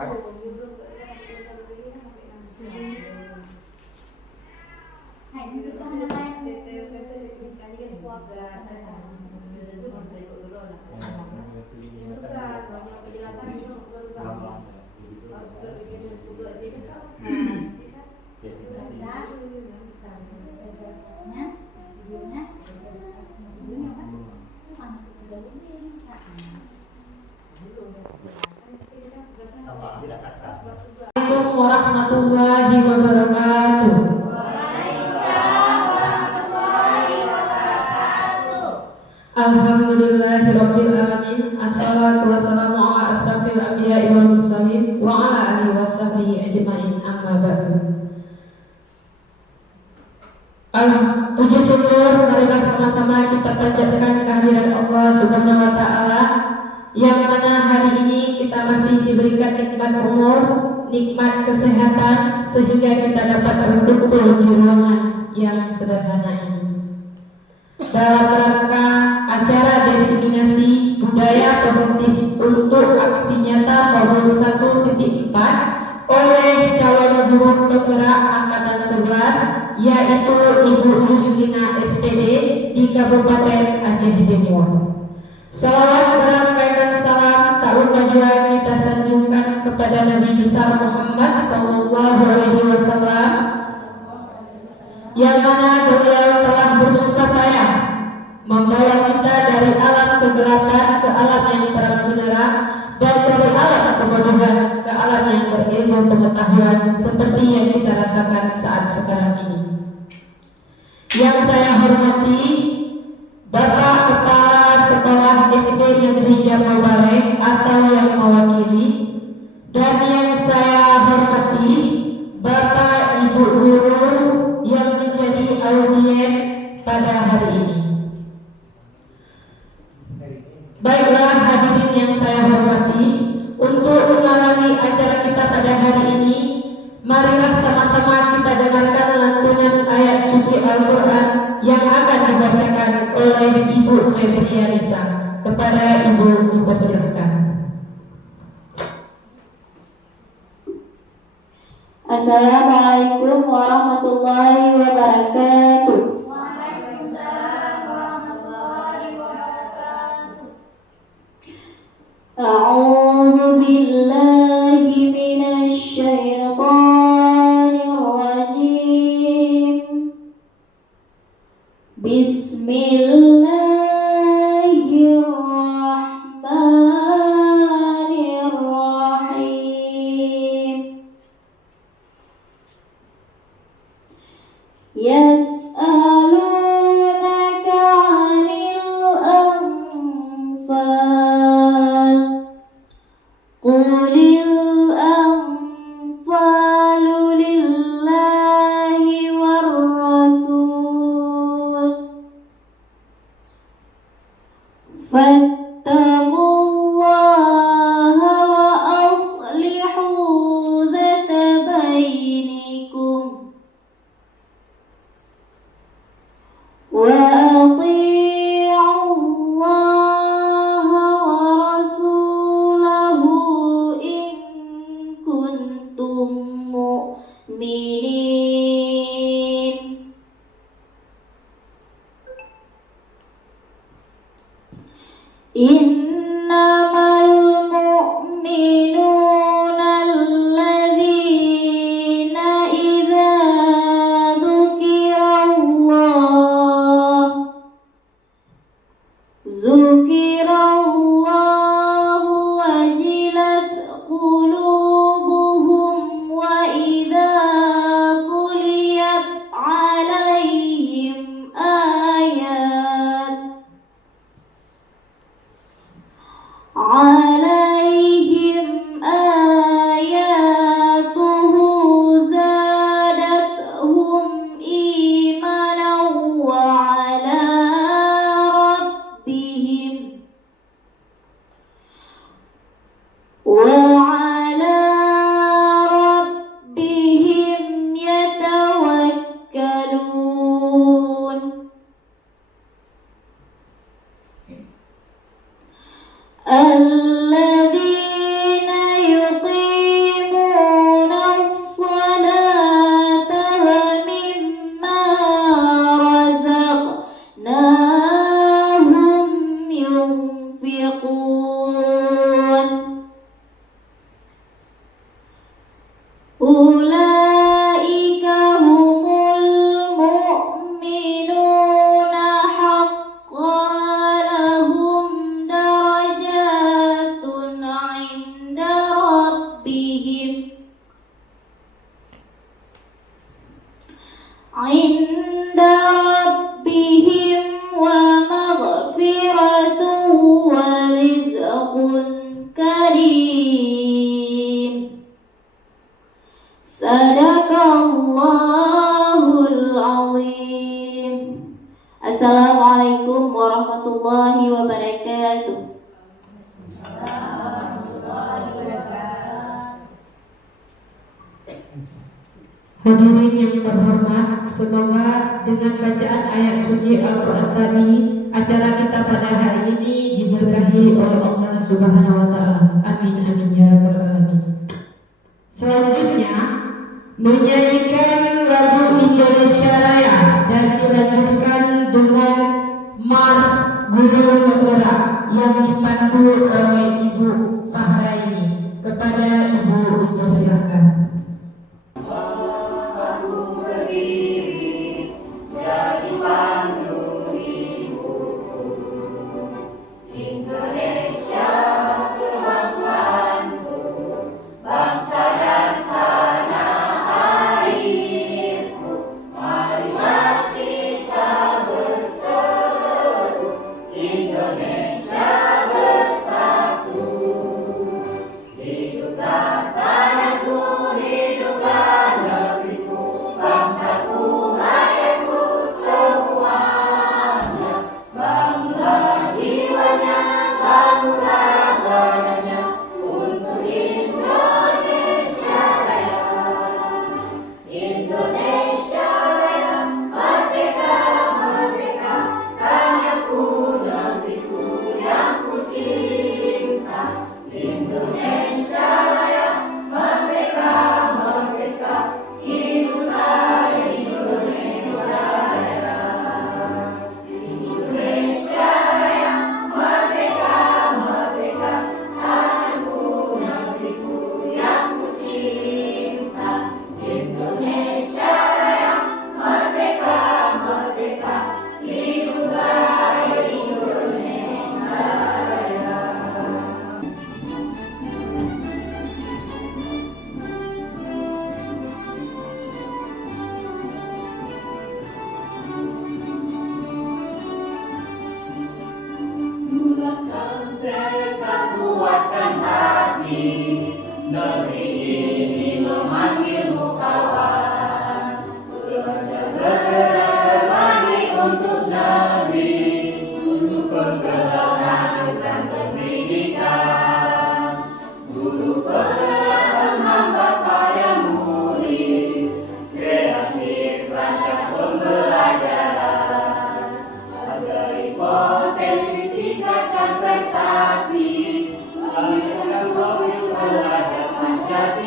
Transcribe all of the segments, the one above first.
Assalamualaikum warahmatullahi wabarakatuh. Alhamdulillahirabbil alamin. Assalatu wassalamu ala asrafil anbiya'i wal mursalin wa ala alihi washabbihi ajmain. Amma ba'du. Puji syukur marilah sama-sama kita panjatkan kehadiran Allah Subhanahu wa taala yang mana hari ini kita masih diberikan nikmat umur, nikmat kesehatan sehingga kita dapat berkumpul di ruangan yang sederhana ini dalam rangka acara diseminasi budaya positif untuk aksi nyata modul 1.4 oleh calon guru penggerak angkatan 11 yaitu Ibu Yuslina SPD di Kabupaten Aceh Timur. Salawat berangkaikan salam tak lupa juga kita sanjungkan kepada Nabi besar Muhammad Sallallahu Alaihi Wasallam yang mana beliau telah bersusah payah membawa kita dari alam kegelapan ke alam yang terang benderang dan dari alam kebodohan ke alam yang berilmu pengetahuan seperti yang kita rasakan saat sekarang ini. Yang saya hormati Bapak Kepala Sekolah SD Negeri Jamabale atau yang mewakili, dan yang saya hormati Bapak Ibu Guru yang menjadi audien pada hari ini. Baiklah hadirin yang saya hormati, untuk mengawali acara kita pada hari ini, marilah sama-sama kita dengarkan lantunan ayat suci Al-Quran yang akan dibacakan oleh Ibu Febrianisa. Kepada Ibu dipersilakan. Assalamualaikum warahmatullahi wabarakatuh. Waalaikumsalam warahmatullahi wabarakatuh. A'udzu billahi minasy syaithanir rajim. Bismillahirrahmanirrahim. Yas'alunaka 'anil anfal. Qulil anfalu lillahi war rasul. Fattaqullaha wa aslihu dzata bainikum. Wa ati'u Allaha wa rasulahu in Ulaika humul mu'minuna haqqan lahum darajatun 'inda rabbihim wa maghfiratun wa rizqun karim. Sadaqallahul azim. Assalamualaikum warahmatullahi wabarakatuh. Hadirin yang terhormat, semoga dengan bacaan ayat suci Al-Quran tadi, acara kita pada hari ini diberkahi oleh Allah Subhanahu wa Ta'ala. Amin, amin ya rabbal alamin. Selanjutnya menyanyikan lagu Indonesia Raya dan dilanjutkan dengan Mars Guru Negara yang dipandu oleh Ibu Fahraini. Kepada Ibu dipersilakan. Prestasi, kami akan belajar Pancasila.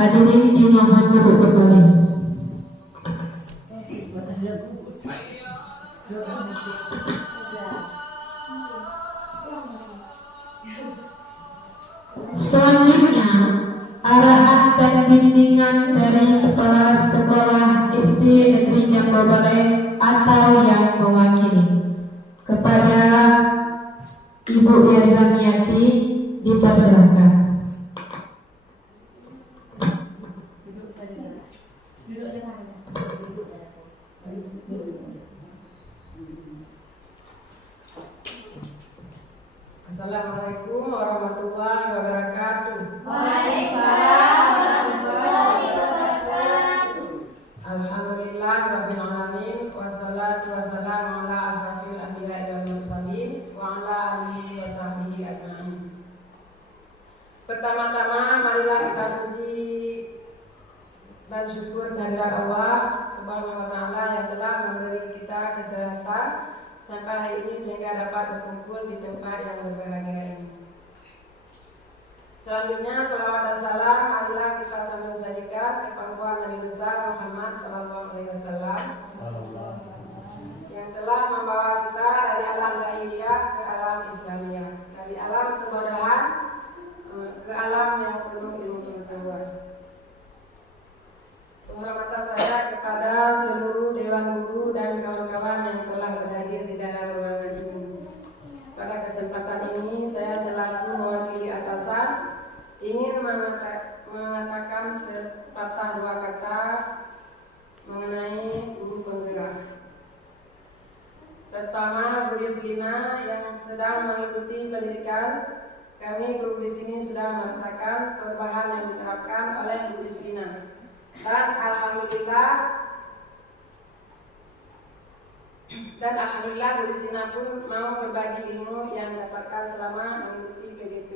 Hadirin dimohon duduk kembali. Selanjutnya, arahan dan bimbingan dari Kepala Sekolah SD Negeri Jambabare atau yang mewakili kepada Ibu Yazamiati dipersilakan. Assalamualaikum warahmatullahi wabarakatuh. Waalaikumsalam warahmatullahi wabarakatuh. Alhamdulillah rabbil alamin wassalatu wassalamu ala asyrafil anbiya'i wal mursalin wa ala alihi wa sahbihi ajma'in. Pertama-tama marilah kita puji dan syukur kehadirat Allah Subhanahu wa taala yang telah memberi kita kesehatan sampai hari ini sehingga dapat berkumpul di tempat yang berbahagia ini. Selanjutnya salawat dan salam marilah kita sambung sajikan ke pangkuan Nabi besar Muhammad sallallahu alaihi wasallam yang telah membawa kita dari alam lahiriah ke alam Islamiyah, dari alam kebodohan ke alam yang penuh ilmu pengetahuan. Penghormatan saya kepada seluruh dewan guru dan kawan-kawan yang telah berhadir di dalam ruangan ini. Pada kesempatan ini saya selaku mewakili atasan ingin mengatakan sepatah dua kata mengenai guru penggerak. Terutama Bu Yuslina yang sedang mengikuti pendidikan. Kami guru di sini sudah merasakan perubahan yang diterapkan oleh Bu Yuslina. Dan alhamdulillah Bu Yuslina pun mau berbagi ilmu yang didapatkan selama mengikuti PGP.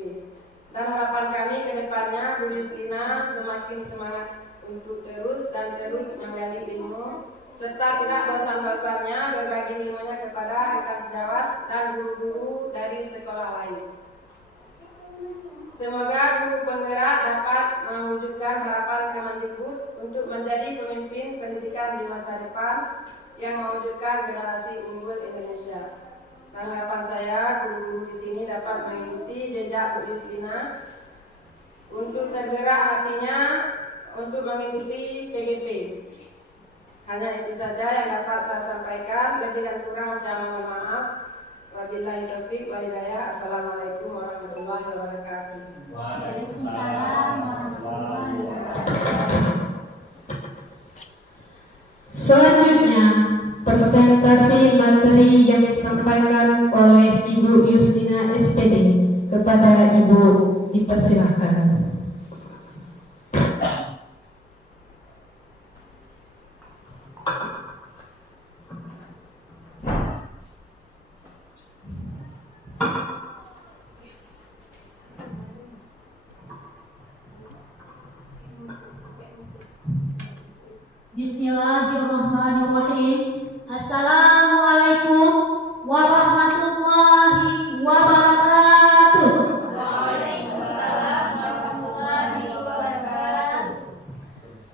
Dan harapan kami ke depannya Bu Yuslina semakin semangat untuk terus menggali ilmu serta tidak bosan-bosannya berbagi ilmunya kepada rekan sejawat dan guru-guru dari sekolah lain. Semoga guru penggerak dapat mewujudkan harapan Kemendikbud untuk menjadi pemimpin pendidikan di masa depan yang mewujudkan generasi unggul Indonesia. Dan harapan saya guru-guru di sini dapat mengikuti jejak Bu Yuslina untuk tergerak hatinya untuk mengikuti PGP. Hanya itu saja yang dapat saya sampaikan. Lebih dan kurang saya mohon maaf. Wabillahi taufiq wal hidayah. Assalamualaikum warahmatullahi wabarakatuh. Waalaikumsalam warahmatullahi wabarakatuh. Selanjutnya, presentasi materi yang disampaikan oleh Ibu Yuslina SPD kepada Ibu dipersilakan. Bismillahirrahmanirrahim. Assalamualaikum warahmatullahi wabarakatuh. Waalaikumsalam warahmatullahi wabarakatuh.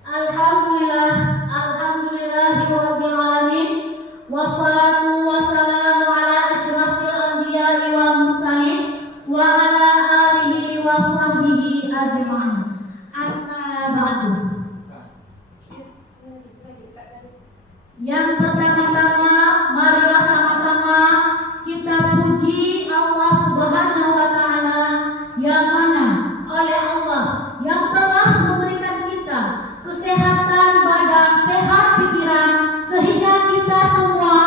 Alhamdulillahirabbil alamin wassalatu wassalamu ala asyrafil anbiya'i wal mursalin wa ala alihi wa sahbihi ajma'in. Amma ba'du. Yang pertama-tama, marilah sama-sama kita puji Allah Subhanahu wa Ta'ala, yang mana oleh Allah yang telah memberikan kita kesehatan badan, sehat pikiran, sehingga kita semua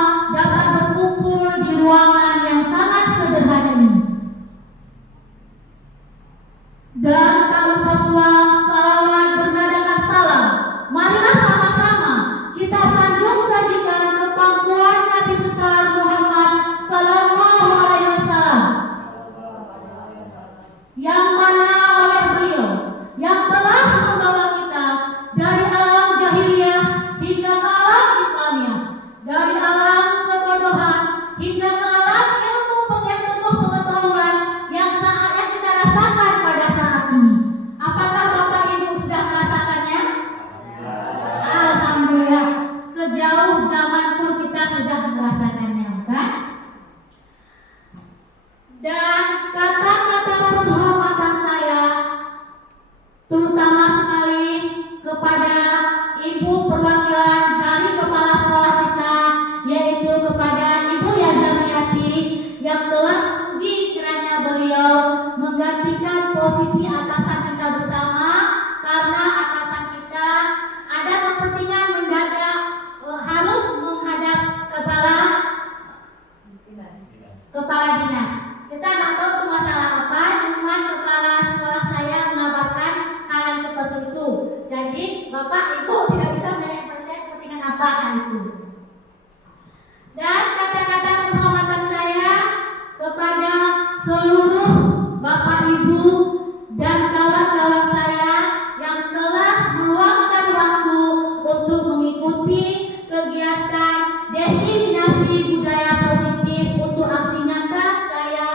diseminasi budaya positif untuk aksi nyata saya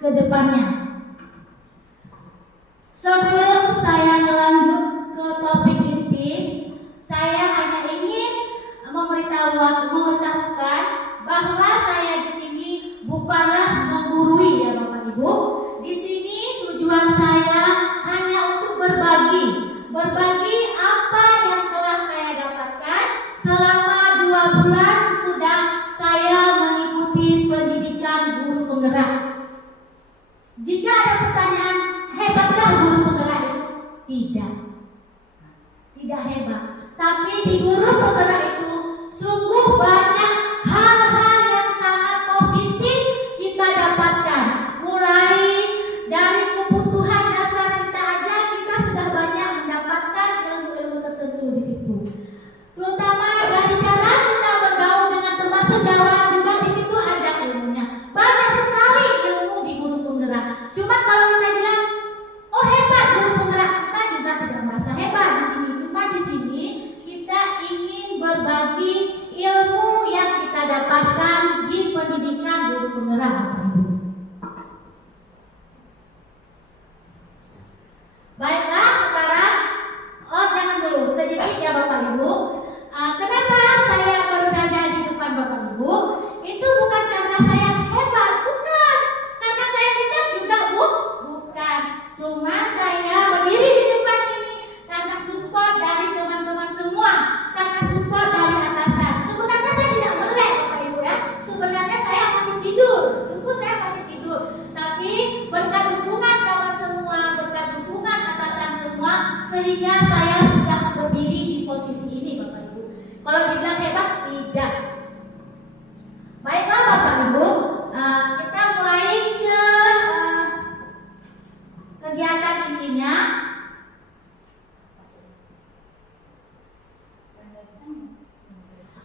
ke depannya. Sebelum saya lanjut ke topik inti, saya hanya ingin memberitahukan bahwa saya di sini bukanlah menggurui ya Bapak Ibu. Di sini tujuan saya hanya untuk berbagi apa yang telah saya dapatkan selama 2 bulan sudah saya mengikuti pendidikan guru penggerak. Jika ada pertanyaan, hebatkah guru penggerak itu? Tidak hebat. Tapi di guru penggerak itu sungguh banyak hal-hal yang sangat positif kita dapatkan. Mulai dari kebutuhan dasar kita aja, kita sudah banyak mendapatkan ilmu-ilmu tertentu di situ. Terutama dari cara kita bergaul dengan teman sejawat juga di situ ada ilmunya. Banyak sekali ilmu di guru penggerak. Cuma kalau kita bilang, oh hebat guru penggerak, kita juga tidak merasa hebat di sini. Cuma di sini kita ingin berbagi ilmu yang kita dapatkan di pendidikan guru penggerak. Baiklah, sekarang jangan dulu sedikit ya Bapak Ibu. Kenapa saya berada di depan Bapak Ibu? Itu bukan karena saya hebat, bukan. Karena saya tidak juga bukan. Cuma saya berdiri di depan ini karena support dari teman-teman semua, karena support dari atasan. Sebenarnya saya tidak melek Bapak Ibu ya. Sebenarnya saya masih tidur, sungguh saya masih tidur. Tapi berkat dukungan kawan semua, berkat dukungan atasan semua, sehingga saya sudah berdiri di posisi ini Bapak Ibu. Kalau dibilang hebat, tidak. Baiklah Bapak Ibu, kita mulai ke kegiatan intinya.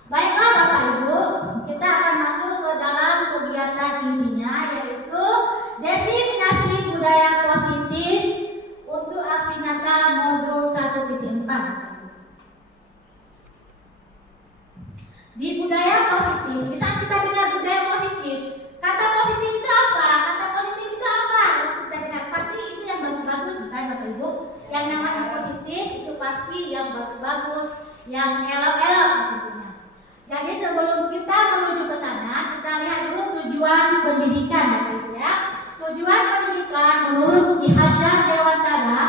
Baiklah Bapak Ibu, kita akan masuk ke dalam kegiatan intinya, yaitu diseminasi budaya positif untuk aksi nyata modul 1.4. Di budaya positif, di saat kita dengar budaya positif, kata positif itu apa? Kata positif itu apa? Kita dengar pasti itu yang bagus-bagus, bukan Bapak Ibu? Yang namanya positif itu pasti yang bagus-bagus, yang elok-elok tentunya. Jadi sebelum kita menuju ke sana, kita lihat dulu tujuan pendidikan Bapak Ibu ya. Tujuan pendidikan menurut Ki Hajar Dewantara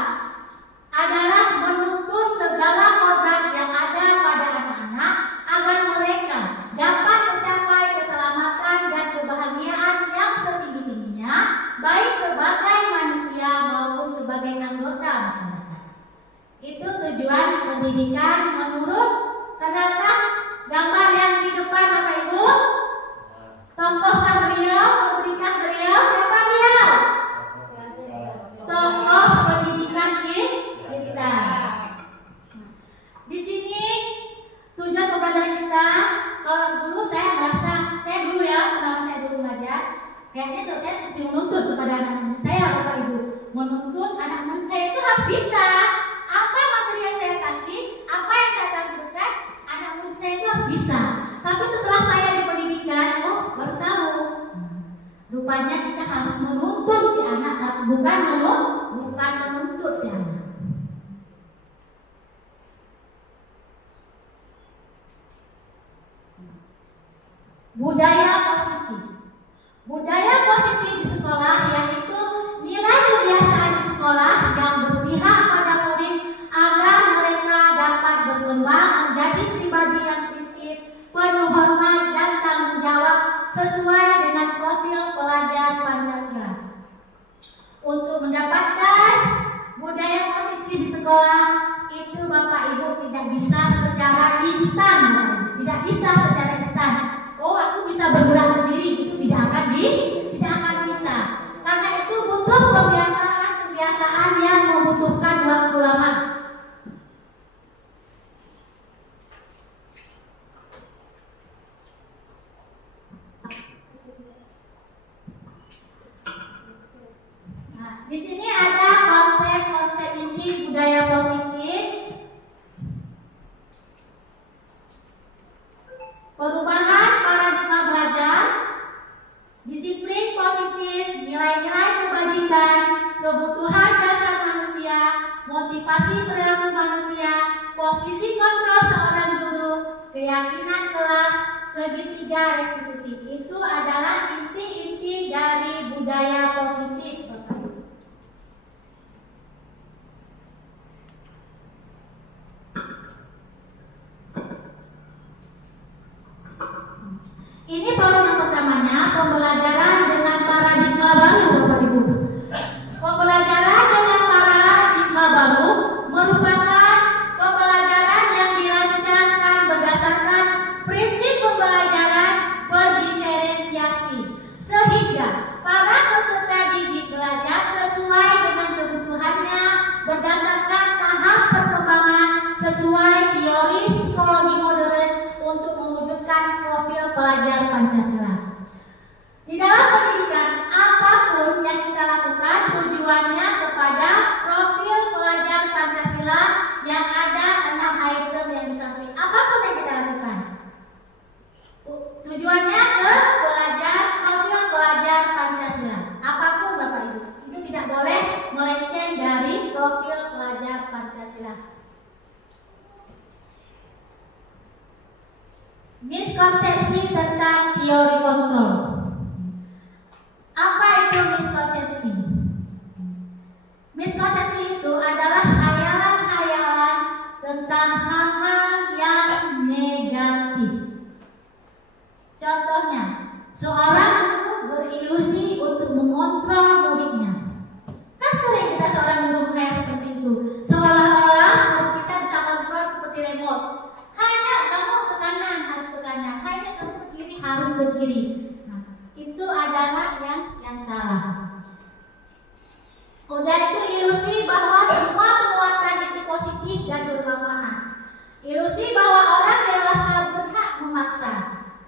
adalah menuntut segala kodrat yang ada pada anak-anak agar mereka dapat mencapai keselamatan dan kebahagiaan yang setinggi-tingginya, baik sebagai manusia maupun sebagai anggota masyarakat. Itu tujuan pendidikan menurut kenalkah gambar yang di depan Bapak Ibu? Tokohkah beliau? Memberikan beliau? Siapa beliau? Tokoh pendidikan kita. Di sini tujuan pembelajaran kita, kalau dulu saya merasa, saya dulu ya, pertama saya dulu mengajar, kayaknya saya seperti menuntut kepada anak-anak saya Bapak Ibu, menuntut anak-anak saya itu harus bisa. Apa materi yang saya kasih, apa yang saya transferkan, anak murid saya itu harus bisa. Tapi setelah saya di pendidikan, baru tahu, rupanya kita harus menuntut si anak, bukan menuntut si anak. Budaya positif. Budaya positif di sekolah yaitu nilai kebiasaan di sekolah yang berpihak pada murid agar mereka dapat berkembang menjadi pribadi yang kritis, penuh hormat dan tanggung jawab sesuai dengan profil pelajar Pancasila. Untuk mendapatkan budaya positif di sekolah itu Bapak Ibu tidak bisa secara instan, tidak bisa secara instan. Oh, aku bisa bergerak sendiri, itu tidak akan bisa. Karena itu butuh kebiasaan yang membutuhkan waktu lama. Nah, di sini ada konsep-konsep inti budaya positif. Perubahan kelas segitiga restitusi. Itu adalah inti-inti dari budaya positif, Bapak Ibu. Ini poin yang pertamanya, pembelajaran dengan paradigma baru, Bapak Ibu. Pembelajaran dengan paradigma baru merupakan pembelajaran yang dirancangkan berdasarkan prinsip pembelajaran berdiferensiasi, sehingga para peserta didik belajar sesuai dengan kebutuhannya berdasarkan tahap perkembangan sesuai teori psikologi modern untuk mewujudkan profil pelajar Pancasila. Di dalam pendidikan, apapun yang kita lakukan tujuannya kepada profil pelajar Pancasila yang ada 6 item yang disampaikan. Apapun yang kita lakukan, tujuannya ke pelajar, profil pelajar Pancasila. Apapun Bapak Ibu, itu tidak boleh melenceng dari profil pelajar Pancasila. Miskonsepsi tentang teori kontrol. Apa itu miskonsepsi? Miskonsepsi itu adalah khayalan-khayalan tentang hal-hal yang negatif. Contohnya, seorang guru berilusi untuk mengontrol muridnya. Kan sering kita seorang guru kayak seperti itu, seolah-olah murid kita bisa kontrol seperti remote. Hanya kamu ke kanan harus ke kanan, hanya kamu ke kiri harus ke kiri. Nah, itu adalah yang salah. Udah itu ilusi bahwa semua perbuatan itu positif dan bermanfaat. Ilusi bahwa orang dewasa berhak memaksa.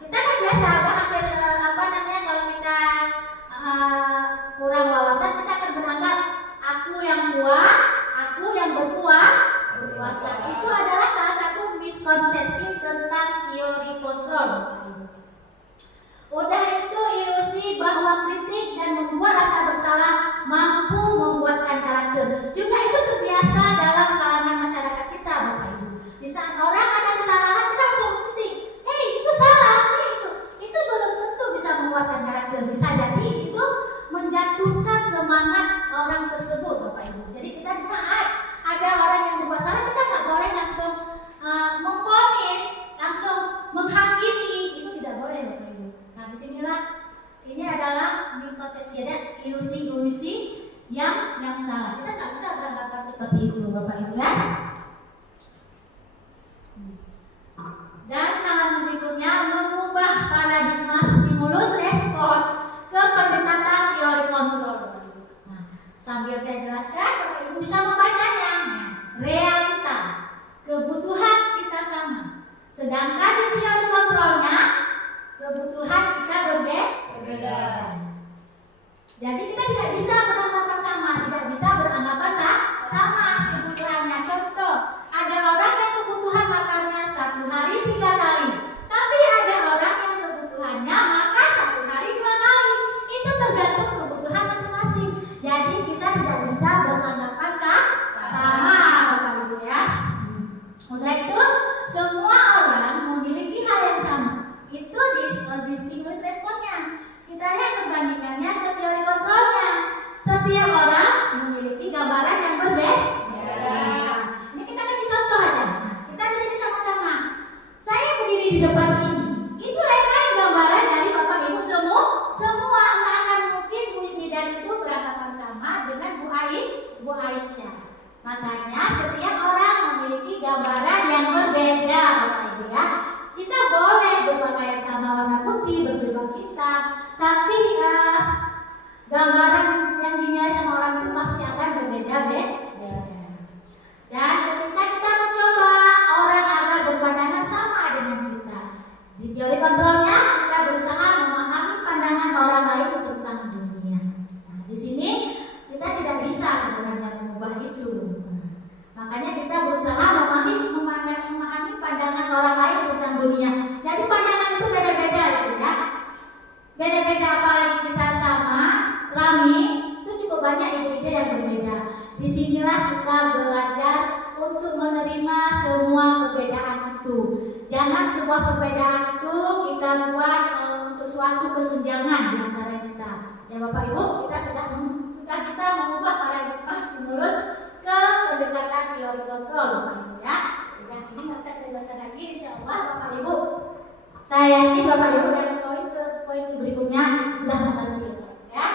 Kita kan biasa ada hampir kalau kita kurang wawasan, kita akan beranggap aku yang kuat, aku yang berkuasa. Itu adalah salah satu miskonsepsi tentang teori kontrol. Udah itu ilusi bahwa kritik dan membuat rasa bersalah mampu membuatkan karakter. Juga itu terbiasa dalam kalangan masyarakat kita, Bapak Ibu. Di saat orang ada kesalahan, kita langsung kritik. Hei, itu salah, itu belum tentu bisa membuatkan karakter. Bisa jadi itu menjatuhkan semangat orang tersebut, Bapak Ibu. Jadi kita di saat ada orang yang berbuat salah, kita nggak boleh langsung memvonis, langsung menghakimi. Itu tidak boleh, Bapak Ibu. Nah, disinilah ini adalah miskonsepsi, ada ilusi-ilusi yang salah. Kita nggak bisa beranggapan seperti itu, Bapak Ibu ya. Dan hal berikutnya mengubah paradigma stimulus respon ke pendekatan teori kontrol. Nah, sambil saya jelaskan, Bapak Ibu bisa membacanya. Realita, kebutuhan kita sama. Sedangkan di teori kontrolnya, kebutuhan kita berbeda. Jadi kita tidak bisa beranggapan sama, tidak bisa beranggapan sama kebutuhannya. Contoh, ada orang yang kebutuhan makannya 1 hari 3 kali, tapi ada orang yang kebutuhannya makan 1 hari 2 kali. Itu tergantung kebutuhan masing-masing. Jadi kita tidak bisa beranggapan sama, Bapak Ibu ya. Udah itu, semua orang memiliki hal yang sama. Itu di stimulus responnya. Kita lihat perbandingannya ke teori kontrolnya. Setiap orang memiliki gambaran yang berbeda. Ini kita kasih contoh aja. Kita di sini sama-sama. Saya berdiri di depan ini. Itu lain-lain gambaran dari Bapak Ibu semua. Nggak akan mungkin Bu Ismidar itu beranggapan sama dengan Bu Aisyah. Makanya setiap orang memiliki gambaran yang berbeda, Bapak Ibu ya. Kita boleh berpakaian sama warna putih, berjubah hitam, tapi gambaran yang dinilai sama orang itu pasti akan berbeda-beda. Dan ketika kita mencoba orang agar berpandangan sama dengan kita, di teori kontrolnya kita berusaha memahami pandangan orang lain tentang dunia. Nah, di sini kita tidak bisa sebenarnya mengubah itu. Makanya kita berusaha memahami pandangan orang lain tentang dunia. Jadi pandangan itu beda-beda gitu ya. Beda-beda, apalagi kita sama, rami, itu cukup banyak ide-ide yang berbeda. Disinilah kita belajar untuk menerima semua perbedaan itu. Jangan sebuah sebuah perbedaan itu kita buat untuk suatu kesenjangan di antara kita. Ya Bapak Ibu, kita sudah bisa mengubah paradigma stimulus ke pendekatan teori kontrol Bapak Ibu ya. Yang ini nggak bisa kita jelaskan lagi, insya Allah Bapak Ibu. Saya yakin Bapak Ibu dari poin berikutnya sudah mengerti ya.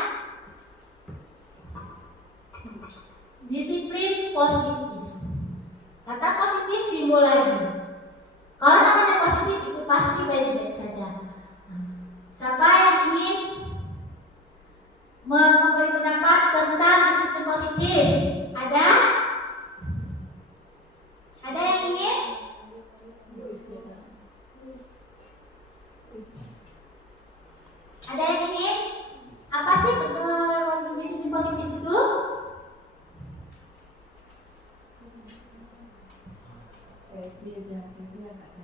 Disiplin positif. Kata positif dimulai. Kalau namanya positif itu pasti baik-baik saja. Siapa yang ingin memberi pendapat tentang disiplin positif? Ada? Ada yang ingin? Ada yang ingin? Apa sih disiplin positif itu?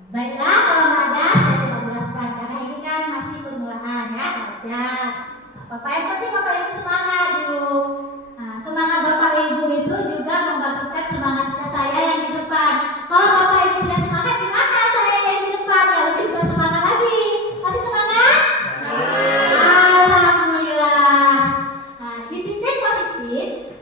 Baiklah, kalau nggak ada, saya coba jelaskan karena ini kan masih permulaan ya, belajar. Bapak Ibu, nanti Bapak Ibu semangat dulu. Nah, semangat Bapak Ibu itu juga membangkitkan semangat ke saya yang di depan. Kalau Bapak Ibu tidak semangat, gimana saya yang di depan? Ya lebih kita semangat lagi. Masih semangat? Alhamdulillah. Nah, disiplin positif.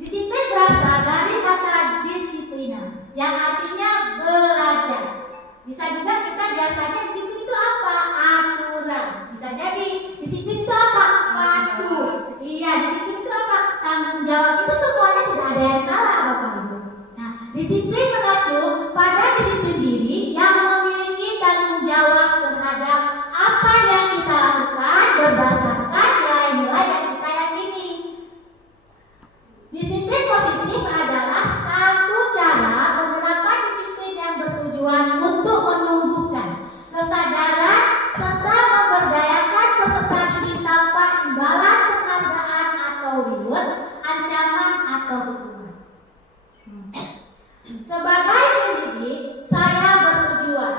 Disiplin berasal dari kata disiplina, yang artinya belajar. Bisa juga kita biasanya disiplin itu apa? Aturan. Bisa jadi disiplin itu apa? Patuh. Iya, disiplin itu apa? Tanggung jawab. Itu semuanya tidak ada yang salah Bapak Ibu. Nah, disiplin mengacu pada disiplin diri yang memiliki tanggung jawab terhadap apa yang kita lakukan berdasarkan nilai-nilai yang kita yakini. Disiplin positif adalah satu cara penerapan disiplin yang bertujuan untuk menumbuhkan kesadaran serta memberdayakan peserta didik tanpa imbalan penghargaan atau reward, ancaman atau hukuman. Sebagai pendidik, saya bertujuan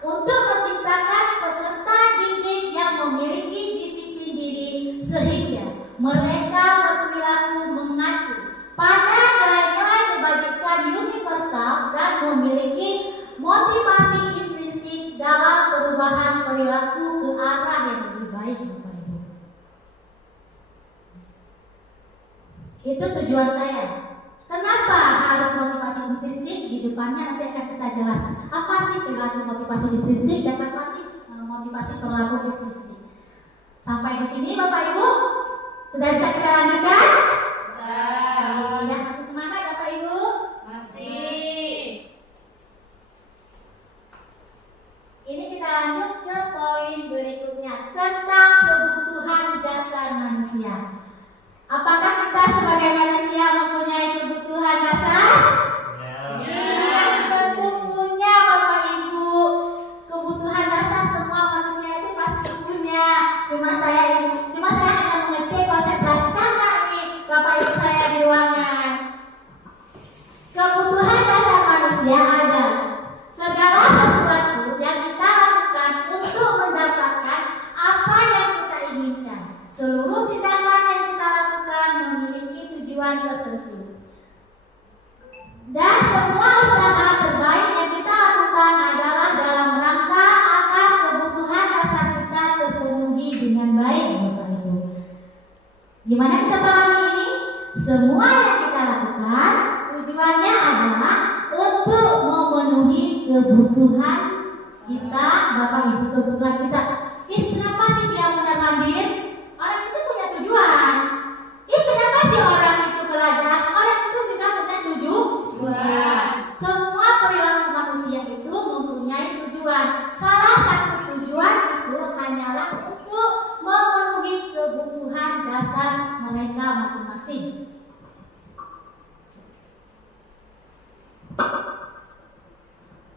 untuk menciptakan peserta didik yang memiliki disiplin diri sehingga mereka berperilaku mengacu pada nilai-nilai kebajikan universal dan memiliki motivasi intrinsik dalam perubahan perilaku ke arah yang lebih baik. Itu tujuan saya. Kenapa harus motivasi intrinsik? Di depannya nanti akan kita jelaskan apa sih perilaku motivasi intrinsik dan apa sih motivasi perilaku intrinsik. Sampai di sini Bapak Ibu sudah bisa kita lanjutkan? Ya, masih semangat Bapak Ibu? Masih. Ini kita lanjut ke poin berikutnya tentang kebutuhan dasar manusia. Apakah kita sebagai manusia mempunyai kebutuhan dasar? Iya, tentu punya Bapak Ibu. Kebutuhan dasar semua manusia itu pasti punya. Cuma saya hanya mengecek konsentrasi kakak nih Bapak Ibu saya di ruangan. Kebutuhan dasar manusia adalah segala sesuatu yang kita lakukan untuk mendapatkan apa yang kita inginkan. Seluruh tindakan yang kita lakukan memiliki tujuan tertentu. Dan semua usaha terbaik yang kita lakukan adalah dalam rangka agar kebutuhan dasar kita terpenuhi dengan baik, Bapak Ibu. Gimana kita pahami ini? Semua yang kita lakukan tujuannya adalah untuk memenuhi kebutuhan kita, Bapak Ibu, kebutuhan kita. Kenapa sih dia mondar-mandir? Orang itu punya tujuan. Kenapa sih orang itu belajar? Orang itu juga punya tujuan. Semua perilaku manusia itu mempunyai tujuan. Salah satu tujuan itu hanyalah untuk memenuhi kebutuhan dasar mereka masing-masing.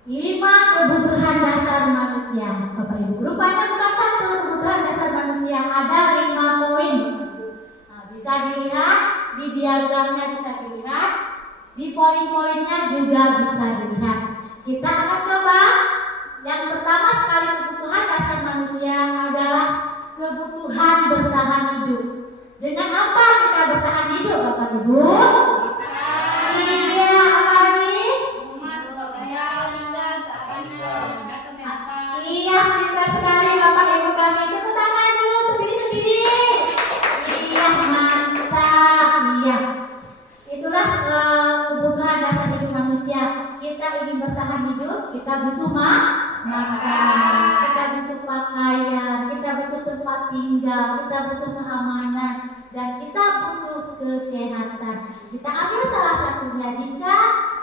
Lima kebutuhan dasar manusia, Bapak Ibu. Rupanya bukan satu kebutuhan dasar manusia, ada 5 poin. Nah, bisa dilihat di diagramnya, bisa dilihat di poin-poinnya juga bisa dilihat. Kita akan coba. Yang pertama sekali kebutuhan dasar manusia adalah kebutuhan bertahan hidup. Dengan apa kita bertahan hidup, Bapak Ibu? Iya, apa lagi? butuh makan, kita butuh pakaian, kita butuh tempat tinggal, kita butuh keamanan, dan kita butuh kesehatan. Kita ambil salah satunya. Jika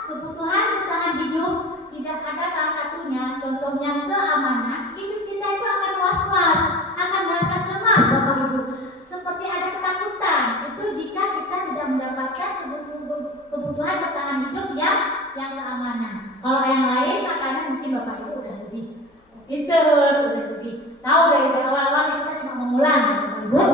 kebutuhan bertahan hidup tidak ada salah satunya, contohnya keamanan, hidup kita itu akan was-was, akan merasa cemas, Bapak Ibu. Seperti ada ketakutan. Itu jika kita tidak mendapatkan kebutuhan bertahan hidup yang keamanan. Kalau yang lain makanan mungkin Bapak Ibu udah lebih pinter, udah lebih tahu dari awal-awal, kita cuma mengulang, Bapak Ibu.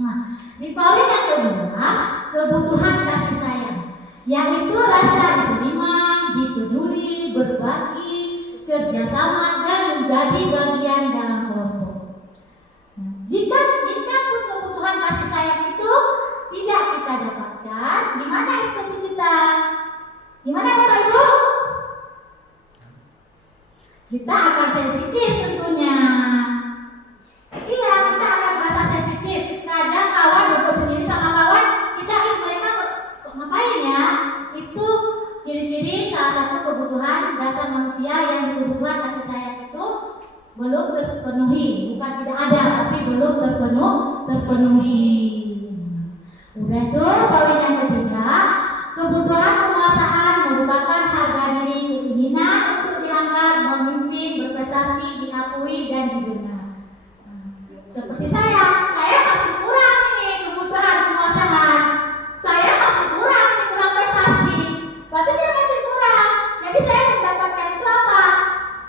Nah, di poin yang kedua, kebutuhan kasih sayang, yaitu rasa diterima, dipeduli, berbagi, kerjasama, dan menjadi bagian dalam kelompok. Jika pun kebutuhan kasih sayang itu tidak kita dapatkan, gimana ekspresi kita? Gimana Bapak Ibu? Kita akan sensitif tentunya. Iya, kita akan merasa sensitif. Kadang kawan duduk sendiri sama kawan, kita mereka ngapain ya? Itu ciri-ciri salah satu kebutuhan dasar manusia yang kebutuhan kasih sayang itu belum terpenuhi. Bukan tidak ada, tapi belum terpenuhi. Udah itu poin yang ketiga, kebutuhan penguasaan merupakan harga diri, keinginan untuk diangkat, memimpin, berprestasi, diakui, dan didengar. Seperti saya masih kurang nih kebutuhan penguasaan, saya masih kurang nih, kurang prestasi, berarti saya masih kurang. Jadi saya mendapatkan itu apa?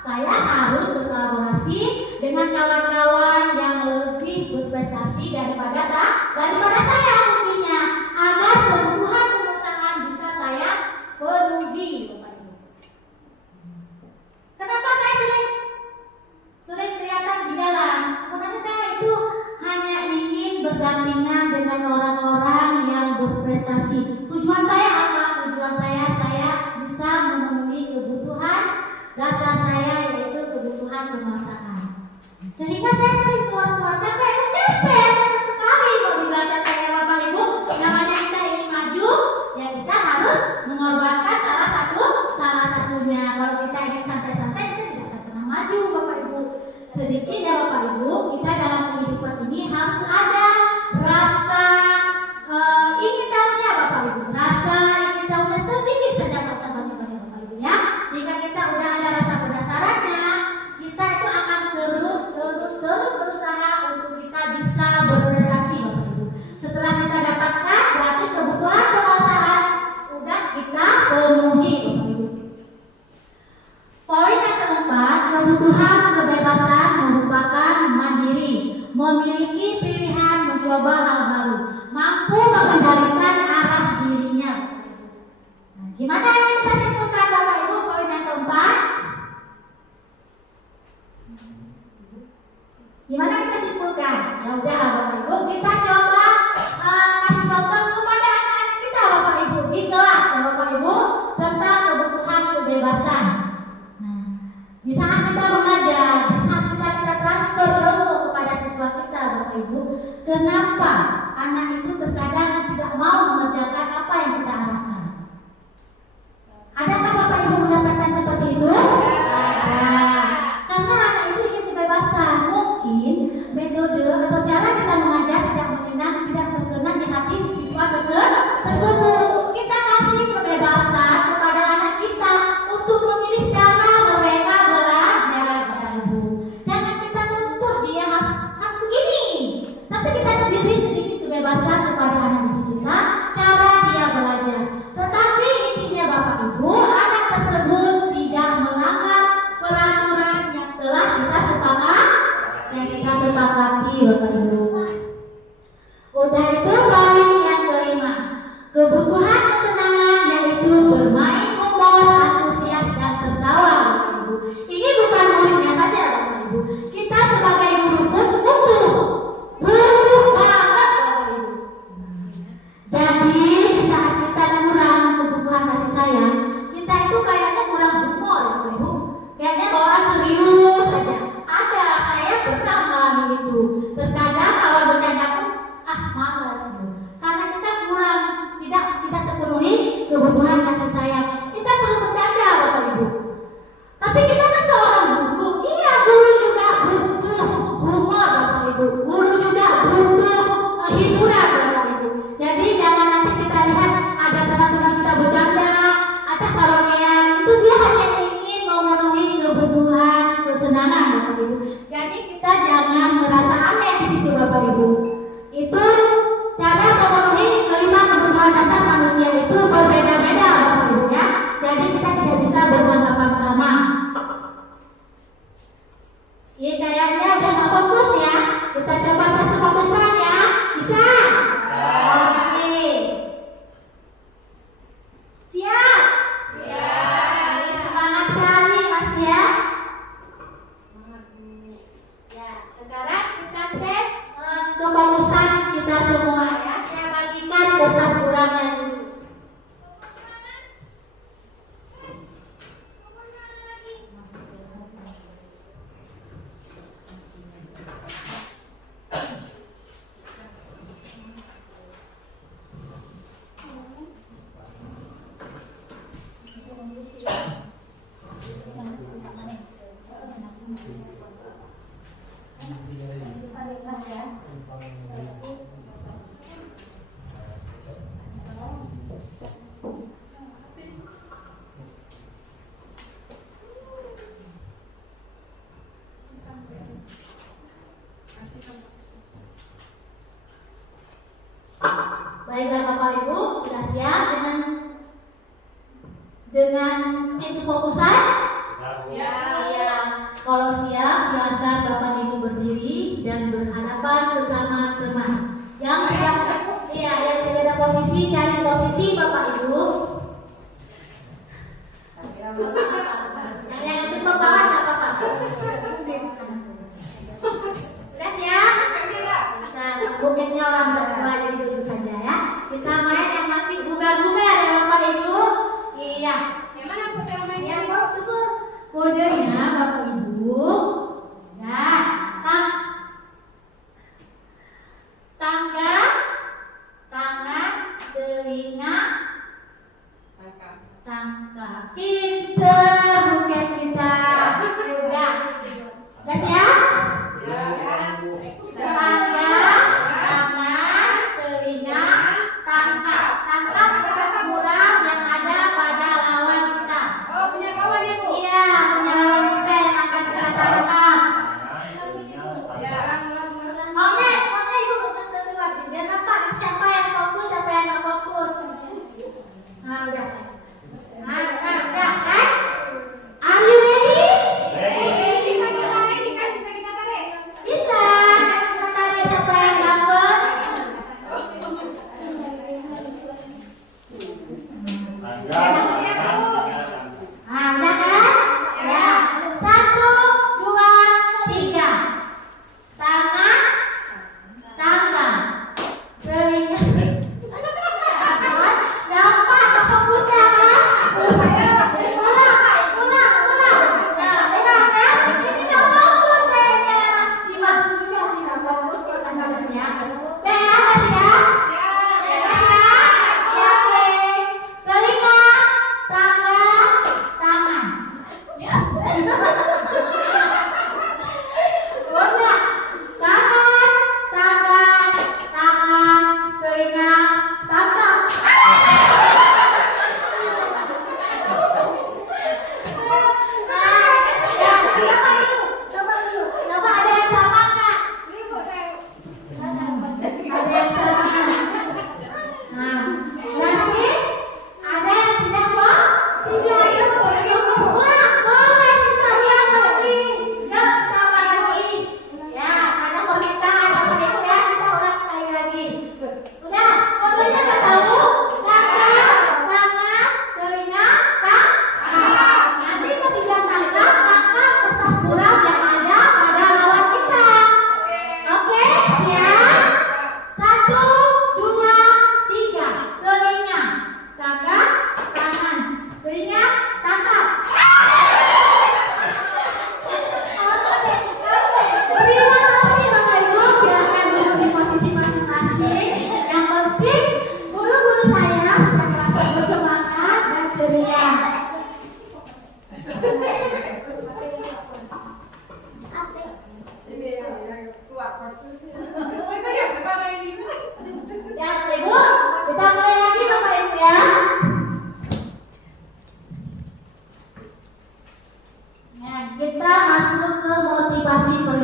Saya harus berkolaborasi dengan kawan-kawan yang lebih berprestasi daripada saya kuncinya, agar kebutuhan penguasaan bisa saya penuhi, Bapak Ibu. Kenapa saya sering kelihatan di jalan? Sebenarnya saya itu hanya ingin berdampingan dengan orang-orang yang berprestasi. Tujuan saya apa? Tujuan saya bisa memenuhi kebutuhan dasar saya, yaitu kebutuhan penguasaan. Sehingga saya sering keluar capek sekali kalau dibilang capek ya Bapak Ibu. Namanya kita ingin maju, ya kita harus mengorbankan salah satunya. Kalau kita ingin santai-santai, kita tidak akan pernah maju, Bapak Ibu. Sedikitnya Bapak Ibu, kita dalam kehidupan ini harus ada rasa ingin tahunya, Bapak Ibu. Rasa ingin tahunya sedikit saja, nggak usah banyak-banyak, Bapak Ibu ya. Jika kita udah ada rasa penasarannya, kita itu akan terus berusaha untuk kita bisa berprestasi, Bapak Ibu. Setelah kita dapatkan, berarti kebutuhan penguasaan udah kita penuhi, Bapak Ibu. Poin yang keempat, kebutuhan kebebasan merupakan mandiri, memiliki pilihan mencoba hal baru, mampu mengendalikan arah dirinya. Nah, gimana yang kita simpulkan Bapak Ibu poin yang keempat? Gimana kita simpulkan? Ya udah Bapak Ibu, kita coba kasih contoh kepada anak-anak kita Bapak Ibu di kelas ya Bapak Ibu tentang kebutuhan kebebasan. Nah, di saat kita mengajar, di saat kita transfer ilmu kepada siswa kita Bapak Ibu, kenapa anak itu terkadang tidak mau mengerjakan apa yang kita arahkan? Adakah Bapak Ibu mendapatkan seperti itu? Karena anak itu ingin kebebasan. Mungkin metode atau cara kita mengajar tidak terkena di hati siswa tersebut. Kita kasih kebebasan kepada anak kita untuk memilih cara mereka belajar. Jangan kita tuntut dia harus begini, tapi kita beri sedikit kebebasan kepada anak kita cara dia belajar. Tetapi intinya Bapak Ibu, anak tersebut tidak melanggar peraturan yang telah kita sepakati Bapak Ibu. Udah itu poin yang kelima, kebutuhan kesenangan, yaitu bermain, humor, antusias, dan tertawa Bapak Ibu. Ini bukan muridnya saja Bapak Ibu, kita sebagai guru pun butuh banget Bapak Ibu. Jadi di saat kita kurang kebutuhan kasih sayang, kita itu kayaknya kurang humor Bapak Ibu. Kayaknya bawaan serius saja. Ada, saya pernah mengalami itu. Terkadang Jadi kita jangan merasa aneh di situ Bapak Ibu. Itu cara memenuhi 5 kebutuhan dasar manusia itu berbeda-beda Bapak Ibu ya. Jadi kita tidak bisa beranggapan sama. Ini kayaknya udah nggak fokus ya. Kita coba tes kefokusan ya. Bisa? Oke. Siap? Siap. Semangat kali Mas ya. Ya, sekarang kita tes kefokusan kita semua ya. Saya bagikan kertas kurangnya dulu. Baiklah Bapak Ibu, sudah siap dengan cek fokusan? Siap. Kalau siap, silakan Bapak Ibu berdiri dan berhadapan sesama teman. Yang tidak ada posisi, cari posisi Bapak Ibu. Yang cukup bawah nggak apa-apa. Sudah siap? Bisa bukitnya orang berdua jadi duduk saja ya. Kita main yang masih bugar-bugar ya Bapak Ibu. Iya. Yang mana kode mainnya? Itu kodenya Bapak Ibu. Nah, tangga, tangan, telinga, tangka. Pinter.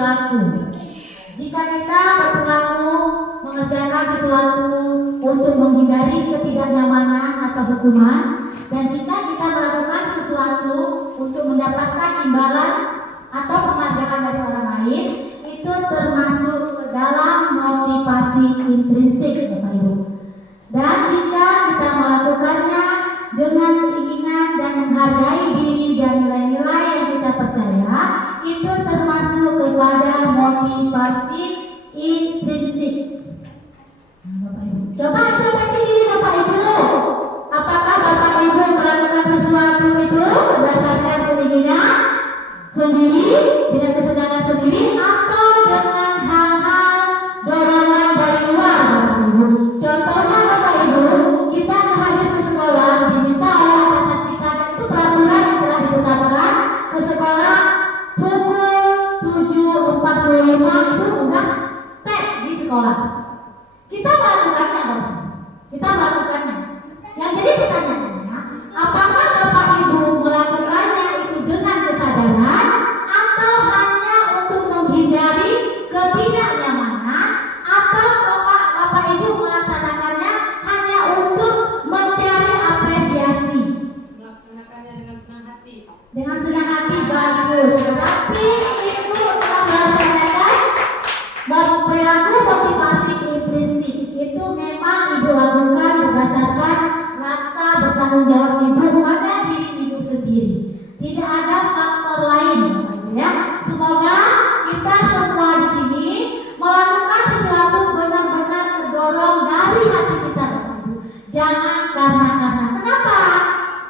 berperilaku. Jika kita berperilaku mengerjakan sesuatu untuk menghindari ketidaknyamanan atau hukuman, dan jika kita melakukan sesuatu untuk mendapatkan imbalan atau penghargaan dari orang lain, itu termasuk ke dalam motivasi intrinsik, Bapak Ibu. Dan jika kita melakukannya dengan keinginan dan menghargai diri dan nilai-nilai yang kita percaya, itu termasuk kepada motivasi intrinsik. Bapak Ibu, coba introspeksi diri Bapak Ibu. Apakah Bapak Ibu melakukan sesuatu itu berdasarkan keinginan sendiri, dengan kesenangan sendiri, atau dengan hal-hal dorongan dari luar, Bapak Ibu? Contohnya Bapak Ibu, kita hadir ke sekolah, diminta oleh atasan kita, dan itu peraturan yang telah ditetapkan ke sekolah pukul 7.45 itu udah tek di sekolah. Kita melakukannya, Bapak. Kita melakukannya. Yang jadi pertanyaannya, apakah Bapak Ibu melakukannya itu dengan kesadaran atau hanya untuk menghindari ketidaknyamanan, atau Bapak Ibu melaksanakannya hanya untuk mencari apresiasi? Melaksanakannya dengan senang hati. Dengan senang hati, bagus. Tapi Ibu telah melaksanakan perilaku motivasi intrinsik. Itu memang Ibu lakukan berdasarkan rasa bertanggung jawab Ibu pada diri Ibu sendiri. Tidak ada faktor lain, ya. Semoga kita semua di sini melakukan sesuatu benar-benar terdorong dari hati kita, Bapak Ibu. Jangan karena. Kenapa?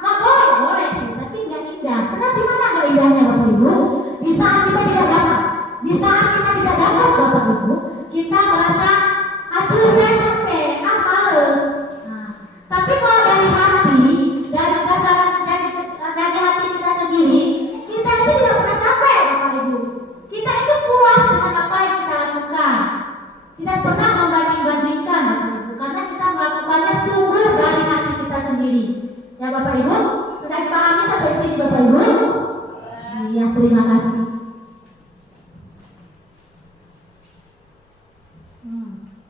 Nggak boleh sih, tapi nggak indah. Kenapa? Mana nggak indahnya, Bapak Ibu? Di saat kita tidak dapat, Bapak Ibu, kita merasa, aduh saya capek, males. Nah, tapi kalau dari hati, dari hati kita sendiri, kita itu tidak pernah capek, Bapak Ibu. Kita itu puas dengan apa yang kita lakukan. Tidak pernah membanding-bandingkan, Bapak Ibu, karena kita melakukannya sungguh dari hati kita sendiri. Ya Bapak Ibu, sudah dipahami sampai sini Bapak Ibu? Iya, terima kasih.